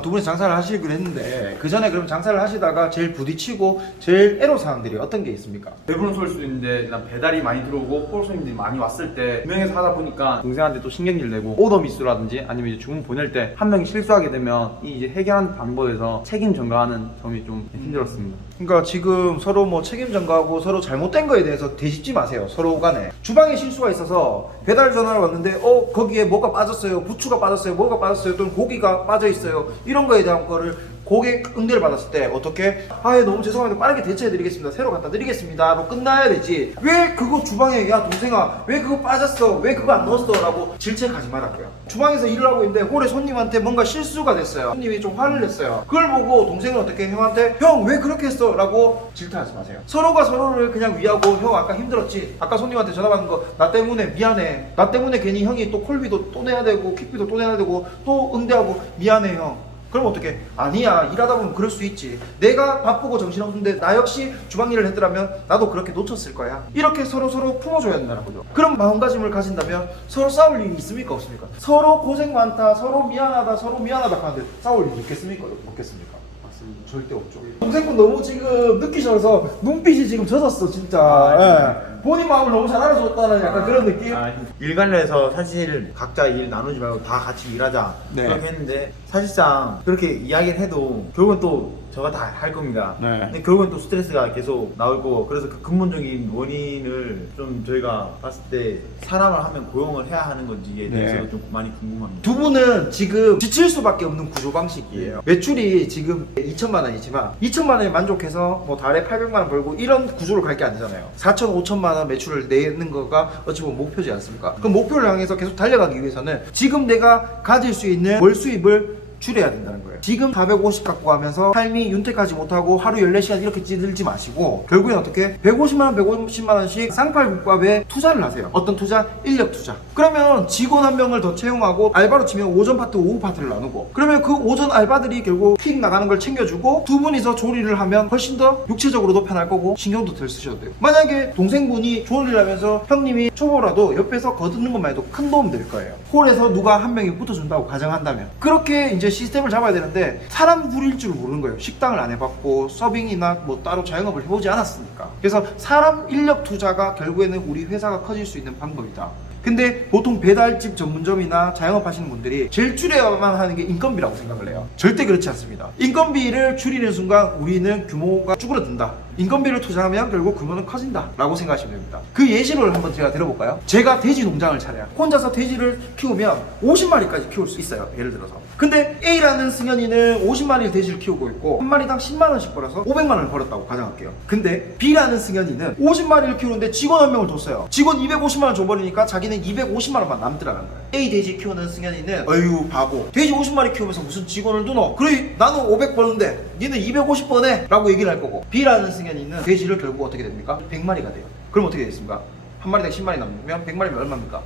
두 분이 장사를 하시기로 했는데 그 전에 그럼 장사를 하시다가 제일 부딪히고 제일 애로사항들이 어떤 게 있습니까? 배부른 소일 수도 있는데 일단 배달이 많이 들어오고 홀 손님들이 많이 왔을 때 분명해서 하다 보니까 동생한테 또 신경질 내고 오더 미스라든지 아니면 이제 주문 보낼 때 한 명이 실수하게 되면 이 이제 해결하는 방법에서 책임 전가하는 점이 좀 힘들었습니다. 그러니까 지금 서로 뭐 책임 전가하고 서로 잘못된 거에 대해서 되짚지 마세요. 서로 간에. 주방에 실수가 있어서 배달 전화를 왔는데 거기에 뭐가 빠졌어요, 부추가 빠졌어요, 뭐가 빠졌어요, 또는 고기가 빠져 있어요, 이런 거에 대한 거를 고객 응대를 받았을 때 어떻게 너무 죄송합니다, 빠르게 대처해 드리겠습니다, 새로 갖다 드리겠습니다로 끝나야 되지. 왜 그거 주방에 야 동생아 왜 그거 빠졌어, 왜 그거 안 넣었어 라고 질책하지 말라고요. 주방에서 일을 하고 있는데 홀에 손님한테 뭔가 실수가 됐어요. 손님이 좀 화를 냈어요. 그걸 보고 동생은 어떻게 형한테 형 왜 그렇게 했어 라고 질타하지 마세요. 서로가 서로를 그냥 위하고 형 아까 힘들었지, 아까 손님한테 전화 받은 거 나 때문에 미안해, 나 때문에 괜히 형이 또 콜비도 또 내야 되고 킥비도 또 내야 되고 또 응대하고 미안해 형. 그럼 어떻게? 아니야, 일하다 보면 그럴 수 있지. 내가 바쁘고 정신없는데 나 역시 주방 일을 했더라면 나도 그렇게 놓쳤을 거야. 이렇게 서로 품어줘야 된다는 거죠. 그런 마음가짐을 가진다면 서로 싸울 일이 있습니까 없습니까? 서로 고생 많다, 서로 미안하다 하는데 싸울 일이 있겠습니까 없겠습니까? 맞습니다. 절대 없죠. 동생분 너무 지금 느끼셔서 눈빛이 지금 젖었어 진짜. 예. 본인 마음을 너무 잘 알아줬다는 약간 그런 느낌? 일 관련해서 사실 각자 일 나누지 말고 다 같이 일하자 네. 그렇게 했는데 사실상 그렇게 이야기를 해도 결국은 또 저가 다 할 겁니다. 네. 근데 결국은 또 스트레스가 계속 나올 거고, 그래서 그 근본적인 원인을 좀 저희가 봤을 때 사람을 한 명 고용을 해야 하는 건지에 대해서 네. 좀 많이 궁금합니다. 두 분은 지금 지칠 수밖에 없는 구조 방식이에요. 매출이 지금 2천만 원이지만 2천만 원에 만족해서 뭐 달에 800만 원 벌고 이런 구조로 갈 게 아니잖아요. 4천, 5천만 원 매출을 내는 거가 어찌 보면 목표지 않습니까? 그럼 목표를 향해서 계속 달려가기 위해서는 지금 내가 가질 수 있는 월 수입을 줄여야 된다는 거예요. 지금 450 갖고 가면서 삶이 윤택하지 못하고 하루 14시간 이렇게 찌들지 마시고 결국엔 어떻게 150만 원, 150만 원씩 쌍팔국밥에 투자를 하세요. 어떤 투자? 인력 투자. 그러면 직원 한 명을 더 채용하고 알바로 치면 오전 파트, 오후 파트를 나누고 그러면 그 오전 알바들이 결국 킥 나가는 걸 챙겨주고 두 분이서 조리를 하면 훨씬 더 육체적으로도 편할 거고 신경도 덜 쓰셔도 돼요. 만약에 동생분이 조리를 하면서 형님이 초보라도 옆에서 거두는 것만 해도 큰 도움 될 거예요. 홀에서 누가 한 명이 붙어준다고 가정한다면 그렇게 이제 시스템을 잡아야 되는데 사람 구릴 줄 모르는 거예요. 식당을 안 해봤고 서빙이나 뭐 따로 자영업을 해보지 않았으니까. 그래서 사람 인력 투자가 결국에는 우리 회사가 커질 수 있는 방법이다. 근데 보통 배달집 전문점이나 자영업 하시는 분들이 제일 줄여야만 하는 게 인건비라고 생각을 해요. 절대 그렇지 않습니다. 인건비를 줄이는 순간 우리는 규모가 쭈그러든다. 인건비를 투자하면 결국 규모는 커진다 라고 생각하시면 됩니다. 그 예시를 한번 제가 들어볼까요? 제가 돼지 농장을 차려요. 혼자서 돼지를 키우면 50마리까지 키울 수 있어요. 예를 들어서. 근데 A라는 승현이는 50마리 돼지를 키우고 있고 한 마리당 10만 원씩 벌어서 500만 원을 벌었다고 가정할게요. 근데 B라는 승현이는 50마리를 키우는데 직원 한 명을 뒀어요. 직원 250만 원 줘버리니까 자기는 250만 원만 남더라는 거예요. A 돼지 키우는 승현이는 어휴 바보, 돼지 50마리 키우면서 무슨 직원을 두노? 그래 나는 500 버는데 니는 250 버네? 라고 얘기를 할 거고, B라는 승현이는 돼지를 결국 어떻게 됩니까? 100마리가 돼요. 그럼 어떻게 되겠습니까? 한 마리당 10마리 남으면 100마리면 얼마입니까?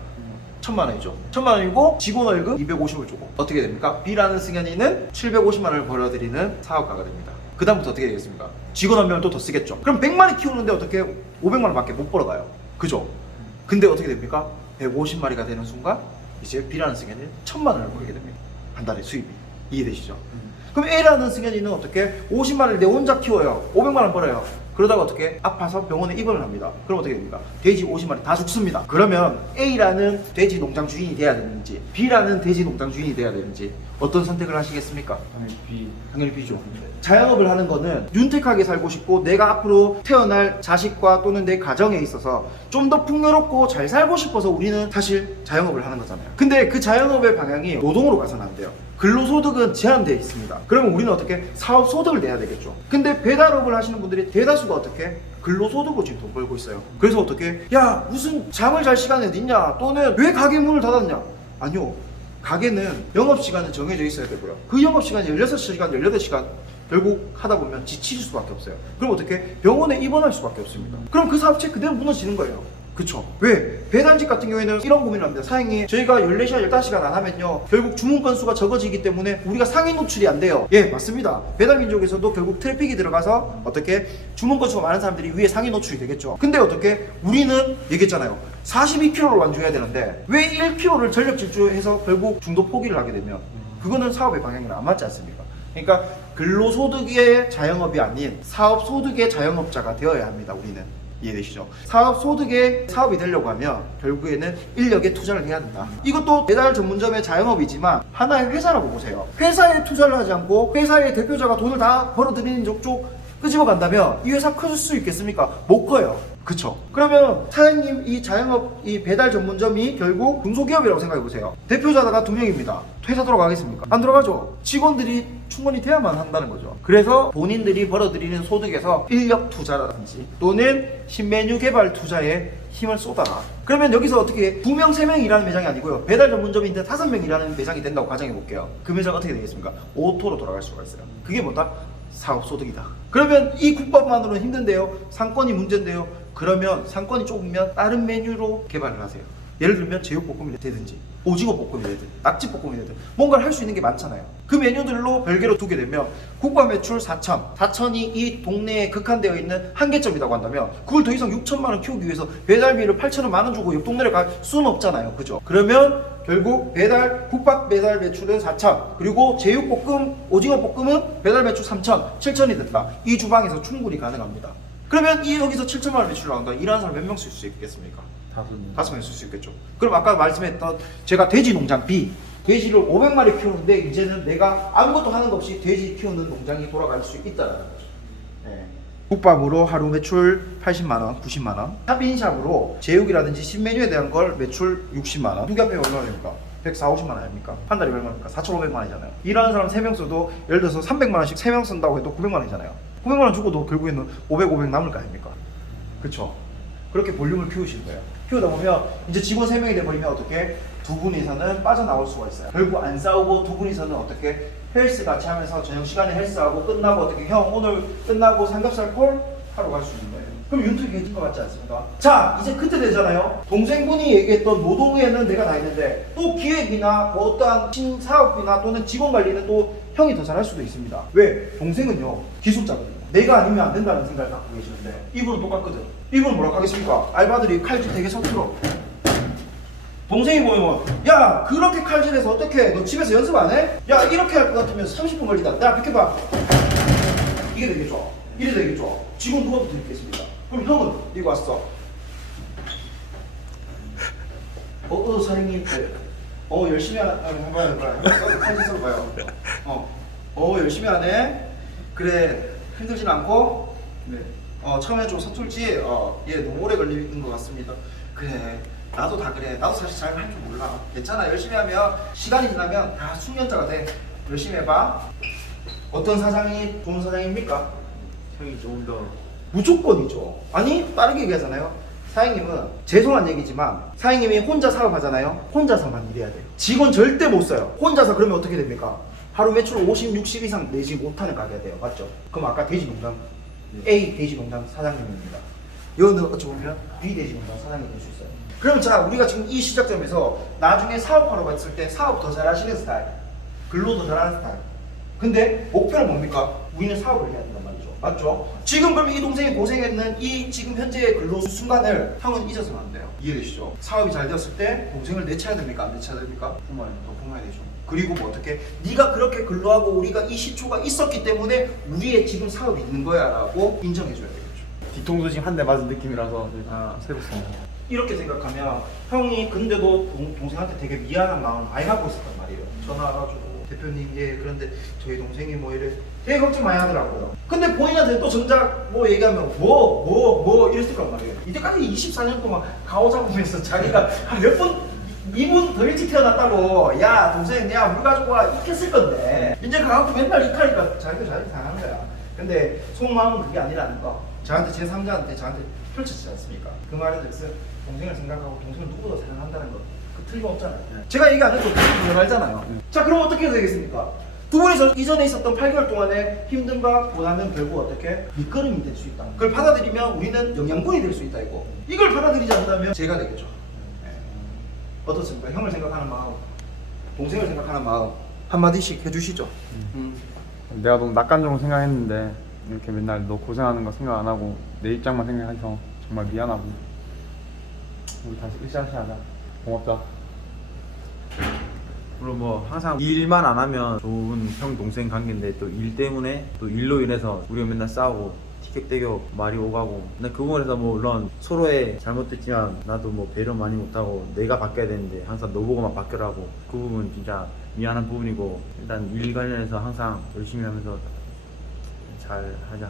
1000만 원이죠. 1000만 원이고 직원 월급 250을 주고 어떻게 됩니까? B라는 승현이는 750만 원을 벌어들이는 사업가가 됩니다. 그 다음부터 어떻게 되겠습니까? 직원 한 명을 또 더 쓰겠죠. 그럼 100마리 키우는데 어떻게 500만 원밖에 못 벌어가요. 그죠? 근데 어떻게 됩니까? 150마리가 되는 순간 이제 B라는 승현이는 1000만 원을 벌게 됩니다. 한 달에 수입이. 이해되시죠? 그럼 A라는 승현이는 어떻게 50마리를 내 혼자 키워요. 500만 원 벌어요. 그러다가 어떻게 아파서 병원에 입원을 합니다. 그럼 어떻게 됩니까? 돼지 50마리 다 죽습니다. 그러면 A라는 돼지 농장 주인이 돼야 되는지 B라는 돼지 농장 주인이 돼야 되는지 어떤 선택을 하시겠습니까? 당연히 B죠. 자영업을 하는 거는 윤택하게 살고 싶고 내가 앞으로 태어날 자식과 또는 내 가정에 있어서 좀 더 풍요롭고 잘 살고 싶어서 우리는 사실 자영업을 하는 거잖아요. 근데 그 자영업의 방향이 노동으로 가서는 안 돼요. 근로소득은 제한되어 있습니다. 그러면 우리는 어떻게? 사업소득을 내야 되겠죠. 근데 배달업을 하시는 분들이 대다수가 어떻게? 근로소득으로 지금 돈 벌고 있어요. 그래서 어떻게? 야, 무슨 잠을 잘 시간이 어딨냐? 또는 왜 가게 문을 닫았냐? 아니요. 가게는 영업시간은 정해져 있어야 되고요. 그 영업시간이 16시간, 18시간 결국 하다 보면 지칠 수밖에 없어요. 그럼 어떻게? 병원에 입원할 수밖에 없습니다. 그럼 그 사업체 그대로 무너지는 거예요. 그쵸? 왜? 배달직 같은 경우에는 이런 고민을 합니다. 사장님, 저희가 14시간, 15시간 안 하면요 결국 주문 건수가 적어지기 때문에 우리가 상위 노출이 안 돼요. 예, 맞습니다. 배달민족에서도 결국 트래픽이 들어가서 어떻게? 주문 건수가 많은 사람들이 위에 상위 노출이 되겠죠. 근데 어떻게? 우리는 얘기했잖아요. 42kg를 완주해야 되는데 왜 1kg를 전력 질주해서 결국 중도 포기를 하게 되면 그거는 사업의 방향이랑 안 맞지 않습니까? 그러니까 근로소득의 자영업이 아닌 사업소득의 자영업자가 되어야 합니다. 우리는 이해되시죠? 사업소득의 사업이 되려고 하면 결국에는 인력에 투자를 해야 된다. 이것도 배달 전문점의 자영업이지만 하나의 회사라고 보세요. 회사에 투자를 하지 않고 회사의 대표자가 돈을 다 벌어들이는 쪽 끄집어 간다면 이 회사 커질 수 있겠습니까? 못 커요. 그쵸? 그러면 사장님 이 자영업 이 배달 전문점이 결국 중소기업이라고 생각해 보세요. 대표자가 2명입니다. 회사 돌아가겠습니까? 안 돌아가죠. 직원들이 충원이 돼야만 한다는 거죠. 그래서 본인들이 벌어들이는 소득에서 인력 투자라든지 또는 신메뉴 개발 투자에 힘을 쏟아라. 그러면 여기서 어떻게 2명, 3명 일하는 매장이 아니고요. 배달 전문점인데 5명 일하는 매장이 된다고 가정해 볼게요. 그 매장 어떻게 되겠습니까? 오토로 돌아갈 수가 있어요. 그게 뭐다? 사업소득이다. 그러면 이 국밥만으로는 힘든데요. 상권이 문제인데요. 그러면 상권이 좁으면 다른 메뉴로 개발을 하세요. 예를 들면 제육볶음이 되든지 오징어 볶음이 되든 낙지 볶음이 되든 뭔가를 할 수 있는 게 많잖아요. 그 메뉴들로 별개로 두게 되면 국밥 매출 4천 4천이 이 동네에 극한되어 있는 한계점이라고 한다면 그걸 더 이상 6천만 원 키우기 위해서 배달비를 8천 원, 만 원 주고 옆 동네를 갈 수는 없잖아요. 그죠? 그러면 결국 국밥 배달 매출은 4천 그리고 제육볶음, 오징어 볶음은 배달 매출 3천, 7천이 됐다. 이 주방에서 충분히 가능합니다. 그러면 여기서 7천만 원 매출 나온다. 일하는 사람 몇 명 쓸 수 있겠습니까? 5명 쓸 수 있겠죠. 그럼 아까 말씀했던 제가 돼지 농장 B 돼지를 500마리 키우는데 이제는 내가 아무것도 하는 것 없이 돼지 키우는 농장이 돌아갈 수 있다는 거죠. 네. 국밥으로 하루 매출 80만원, 90만원 샵인샵으로 제육이라든지 신메뉴에 대한 걸 매출 60만원 두 개 합해 얼마 됩니까? 140, 50만 원 아닙니까? 한 달에 얼마입니까? 4,500만 원이잖아요. 일하는 사람 3명 써도 예를 들어서 300만 원씩 3명 쓴다고 해도 900만 원이잖아요. 900만 원 주고도 결국에는 500 남을 거 아닙니까? 그쵸? 그렇게 볼륨을 키우시는 거예요. 키우다 보면 이제 직원 3명이 돼버리면 어떻게? 두 분이서는 빠져나올 수가 있어요. 결국 안 싸우고 두 분이서는 어떻게? 헬스 같이 하면서 저녁 시간에 헬스하고 끝나고 어떻게? 형 오늘 끝나고 삼겹살 콜 하러 갈 수 있는 거예요. 그럼 윤택해진 것 같지 않습니까? 자, 이제 그때 되잖아요. 동생분이 얘기했던 노동에는 내가 다 있는데 또 기획이나 뭐 어떠한 신사업이나 또는 직원 관리는 또 형이 더 잘할 수도 있습니다. 왜? 동생은요 기술자거든요. 내가 아니면 안 된다는 생각을 갖고 계시는데 이분은 똑같거든. 이분은 뭐라고 하겠습니까? 알바들이 칼질 되게 서툴어. 동생이 보면 야 그렇게 칼질해서 어떻게 너 집에서 연습 안 해? 야 이렇게 할 것 같으면 30분 걸리다. 야 비켜봐. 이게 되겠죠? 이래 되겠죠? 직원 누가 붙어있겠습니까? 그럼 형은 이거 왔어. 사장님 열심히 해봐요. 칼질 써봐요. 열심히 하네. 그래 힘들진 않고. 네. 처음에 좀 서툴지. 얘 너무 오래 걸리는 것 같습니다. 그래. 나도 다 그래. 나도 사실 잘 할 줄 몰라. 괜찮아. 열심히 하면 시간이 지나면 다 숙련자가 돼. 열심히 해봐. 어떤 사장이 좋은 사장입니까? 형이 조금 더 무조건이죠. 아니 다르게 얘기하잖아요. 사장님은 죄송한 얘기지만 사장님이 혼자 사업하잖아요. 혼자서만 일해야 돼요. 직원 절대 못 써요. 혼자서 그러면 어떻게 됩니까? 하루 매출 50, 60 이상 내지 못하는 가게가 돼요. 맞죠? 그럼 아까 돼지농장 A 돼지농장 사장님입니다. 여기는 어찌 보면 B 돼지농장 사장이 될 수 있어요. 그럼 자 우리가 지금 이 시작점에서 나중에 사업하러 갔을 때 사업 더 잘하시는 스타일, 근로 더 잘하는 스타일. 근데 목표는 뭡니까? 우리는 사업을 해야 된단 말이죠. 맞죠? 지금 그러면 이 동생이 고생했는 이 지금 현재의 근로 순간을 형은 잊어서는 안 돼요. 이해되시죠? 사업이 잘 되었을 때 동생을 내쳐야 됩니까? 안 내쳐야 됩니까? 더 품어야 되죠. 그리고 뭐 어떻게 네가 그렇게 근로하고 우리가 이 시초가 있었기 때문에 우리의 지금 사업이 있는 거야 라고 인정해줘야 되겠죠. 뒤통수 지금 한 대 맞은 느낌이라서 다 세웠습니다. 이렇게 생각하면 형이 근데도 동생한테 되게 미안한 마음 많이 갖고 있었단 말이에요. 전화 와가지고 대표님 예 그런데 저희 동생이 뭐 이래 되게 걱정 많이 하더라고요. 근데 본인한테 또 정작 뭐 얘기하면 뭐 이랬을 거란 말이에요. 이때까지 24년 동안 가오 잡으면서 자기가 한 몇 번 2분 더 일찍 태어났다고 야 동생 야 물 가지고 와 이렇게 했을 건데 이제 가갖고 맨날 이카니까 자기가 자기 상한 거야. 근데 속마음은 그게 아니라는 거 저한테 제 3자한테 저한테 펼쳐지지 않습니까? 그 말에 대해서 동생을 생각하고 동생을 누구보다 사랑한다는 거 그 틀림없잖아요. 제가 얘기 안 해도 동생을 알잖아요. 자 그럼 어떻게 해야 되겠습니까? 두 분이서 이전에 있었던 8개월 동안의 힘듦과 고난은 결국 어떻게 밑거름이 될 수 있다. 그걸 받아들이면 우리는 영양분이 될 수 있다 이거. 이걸 받아들이지 않는다면 제가 되겠죠. 어떻습니까? 형을 생각하는 마음, 동생을 생각하는 마음 한마디씩 해주시죠. 내가 너무 낙관적으로 생각했는데 이렇게 맨날 너 고생하는 거 생각 안 하고 내 입장만 생각해서 정말 미안하고 우리 다시 으쌰으쌰 하자. 고맙다. 물론 뭐 항상 일만 안 하면 좋은 형 동생 관계인데 또 일 때문에 또 일로 인해서 우리가 맨날 싸우고 티격태격 말이 오가고 근데 그 부분에서 뭐 물론 서로의 잘못됐지만 나도 뭐 배려 많이 못하고 내가 바뀌어야 되는데 항상 너 보고만 바뀌라고 그 부분 진짜 미안한 부분이고 일단 일 관련해서 항상 열심히 하면서 잘 하자.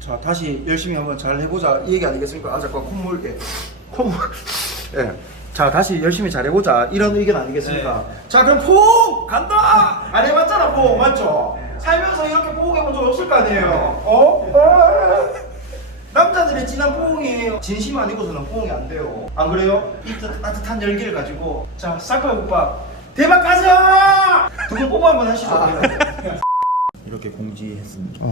자 다시 열심히 한번 잘 해보자 이 얘기 아니겠습니까? 아 잠깐 콧물 예. 자 다시 열심히 잘해보자 이런 의견 아니겠습니까? 자 그럼 포옹 간다 안 해봤잖아 포옹 맞죠? 살면서 이렇게 포옹해본 적 없을 거 아니에요? 남자들의 진한 포옹이에요. 진심 아니고서는 포옹이 안 돼요. 안 그래요? 이 따뜻한 열기를 가지고 자 쌀국밥 대박 가자! 두 분 뽀뽀 한번 하시죠. 이렇게 공지했습니다.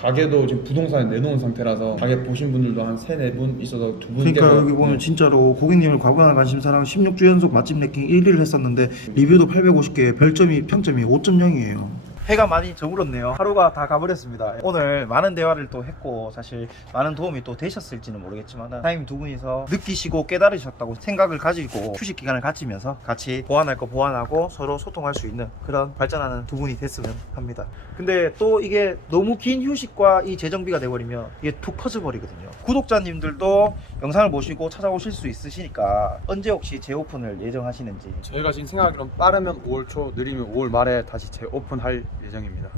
가게도 지금 부동산에 내놓은 상태라서 가게 보신 분들도 한 3-4분 있어서 두 분께서 그러니까 여기 보면 진짜로 고객님을 과거나 관심사랑 16주 연속 맛집 랭킹 1위를 했었는데 리뷰도 850개 평점이 5.0이에요. 해가 많이 저물었네요. 하루가 다 가버렸습니다. 오늘 많은 대화를 또 했고 사실 많은 도움이 또 되셨을지는 모르겠지만 사장님 두 분이서 느끼시고 깨달으셨다고 생각을 가지고 휴식 기간을 가지면서 같이 보완할 거 보완하고 서로 소통할 수 있는 그런 발전하는 두 분이 됐으면 합니다. 근데 또 이게 너무 긴 휴식과 이 재정비가 돼버리면 이게 툭 터져버리거든요. 구독자님들도 영상을 보시고 찾아오실 수 있으시니까 언제 혹시 재오픈을 예정하시는지. 저희가 지금 생각하기로는 빠르면 5월 초 느리면 5월 말에 다시 재오픈할 예정입니다.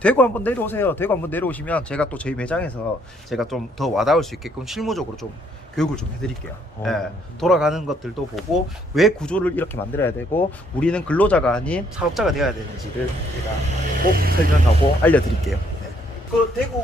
대구 한번 내려오세요. 대구 한번 내려오시면 제가 또 저희 매장에서 제가 좀 더 와닿을 수 있게끔 실무적으로 좀 교육을 좀 해드릴게요. 예, 돌아가는 것들도 보고 왜 구조를 이렇게 만들어야 되고 우리는 근로자가 아닌 사업자가 되어야 되는지를 제가 꼭 설명하고 알려드릴게요. 네. 그 대구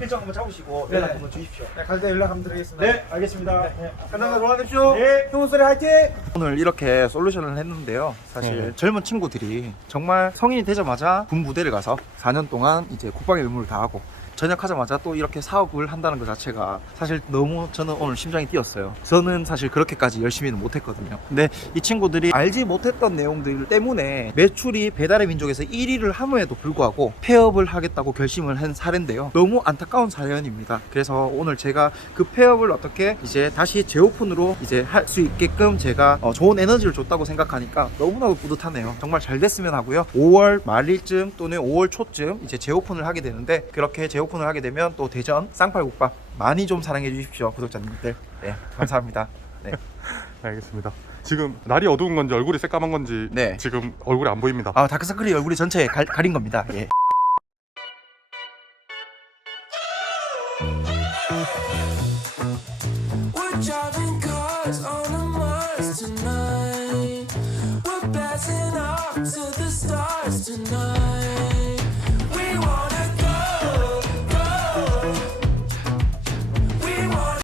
일정 한번 잡으시고 연락 한번 주십시오. 네, 갈 때 연락 한번 드리겠습니다. 네, 알겠습니다. 네. 끝나서 돌아가십시오. 네. 효문소리 화이팅! 오늘 이렇게 솔루션을 했는데요. 사실 젊은 친구들이 정말 성인이 되자마자 군 부대를 가서 4년 동안 이제 국방의 의무를 다하고 전역하자마자 또 이렇게 사업을 한다는 것 자체가 사실 너무 저는 오늘 심장이 뛰었어요. 저는 사실 그렇게까지 열심히는 못했거든요. 근데 이 친구들이 알지 못했던 내용들 때문에 매출이 배달의 민족에서 1위를 함에도 불구하고 폐업을 하겠다고 결심을 한 사례인데요. 너무 안타까운 사연입니다. 그래서 오늘 제가 그 폐업을 어떻게 이제 다시 재오픈으로 이제 할 수 있게끔 제가 좋은 에너지를 줬다고 생각하니까 너무나도 뿌듯하네요. 정말 잘 됐으면 하고요. 5월 말일쯤 또는 5월 초쯤 이제 재오픈을 하게 되는데 그렇게 재오픈을 하게 되면 또 대전 쌍팔국밥 많이 좀 사랑해 주십시오. 구독자님들. 네, 감사합니다. 네. 알겠습니다. 지금 날이 어두운 건지 얼굴이 새까만 건지 네. 지금 얼굴이 안 보입니다. 아, 다크서클이 얼굴이 전체에 가린 겁니다. 예. We're driving cars on a Mars tonight. We're blasting off to the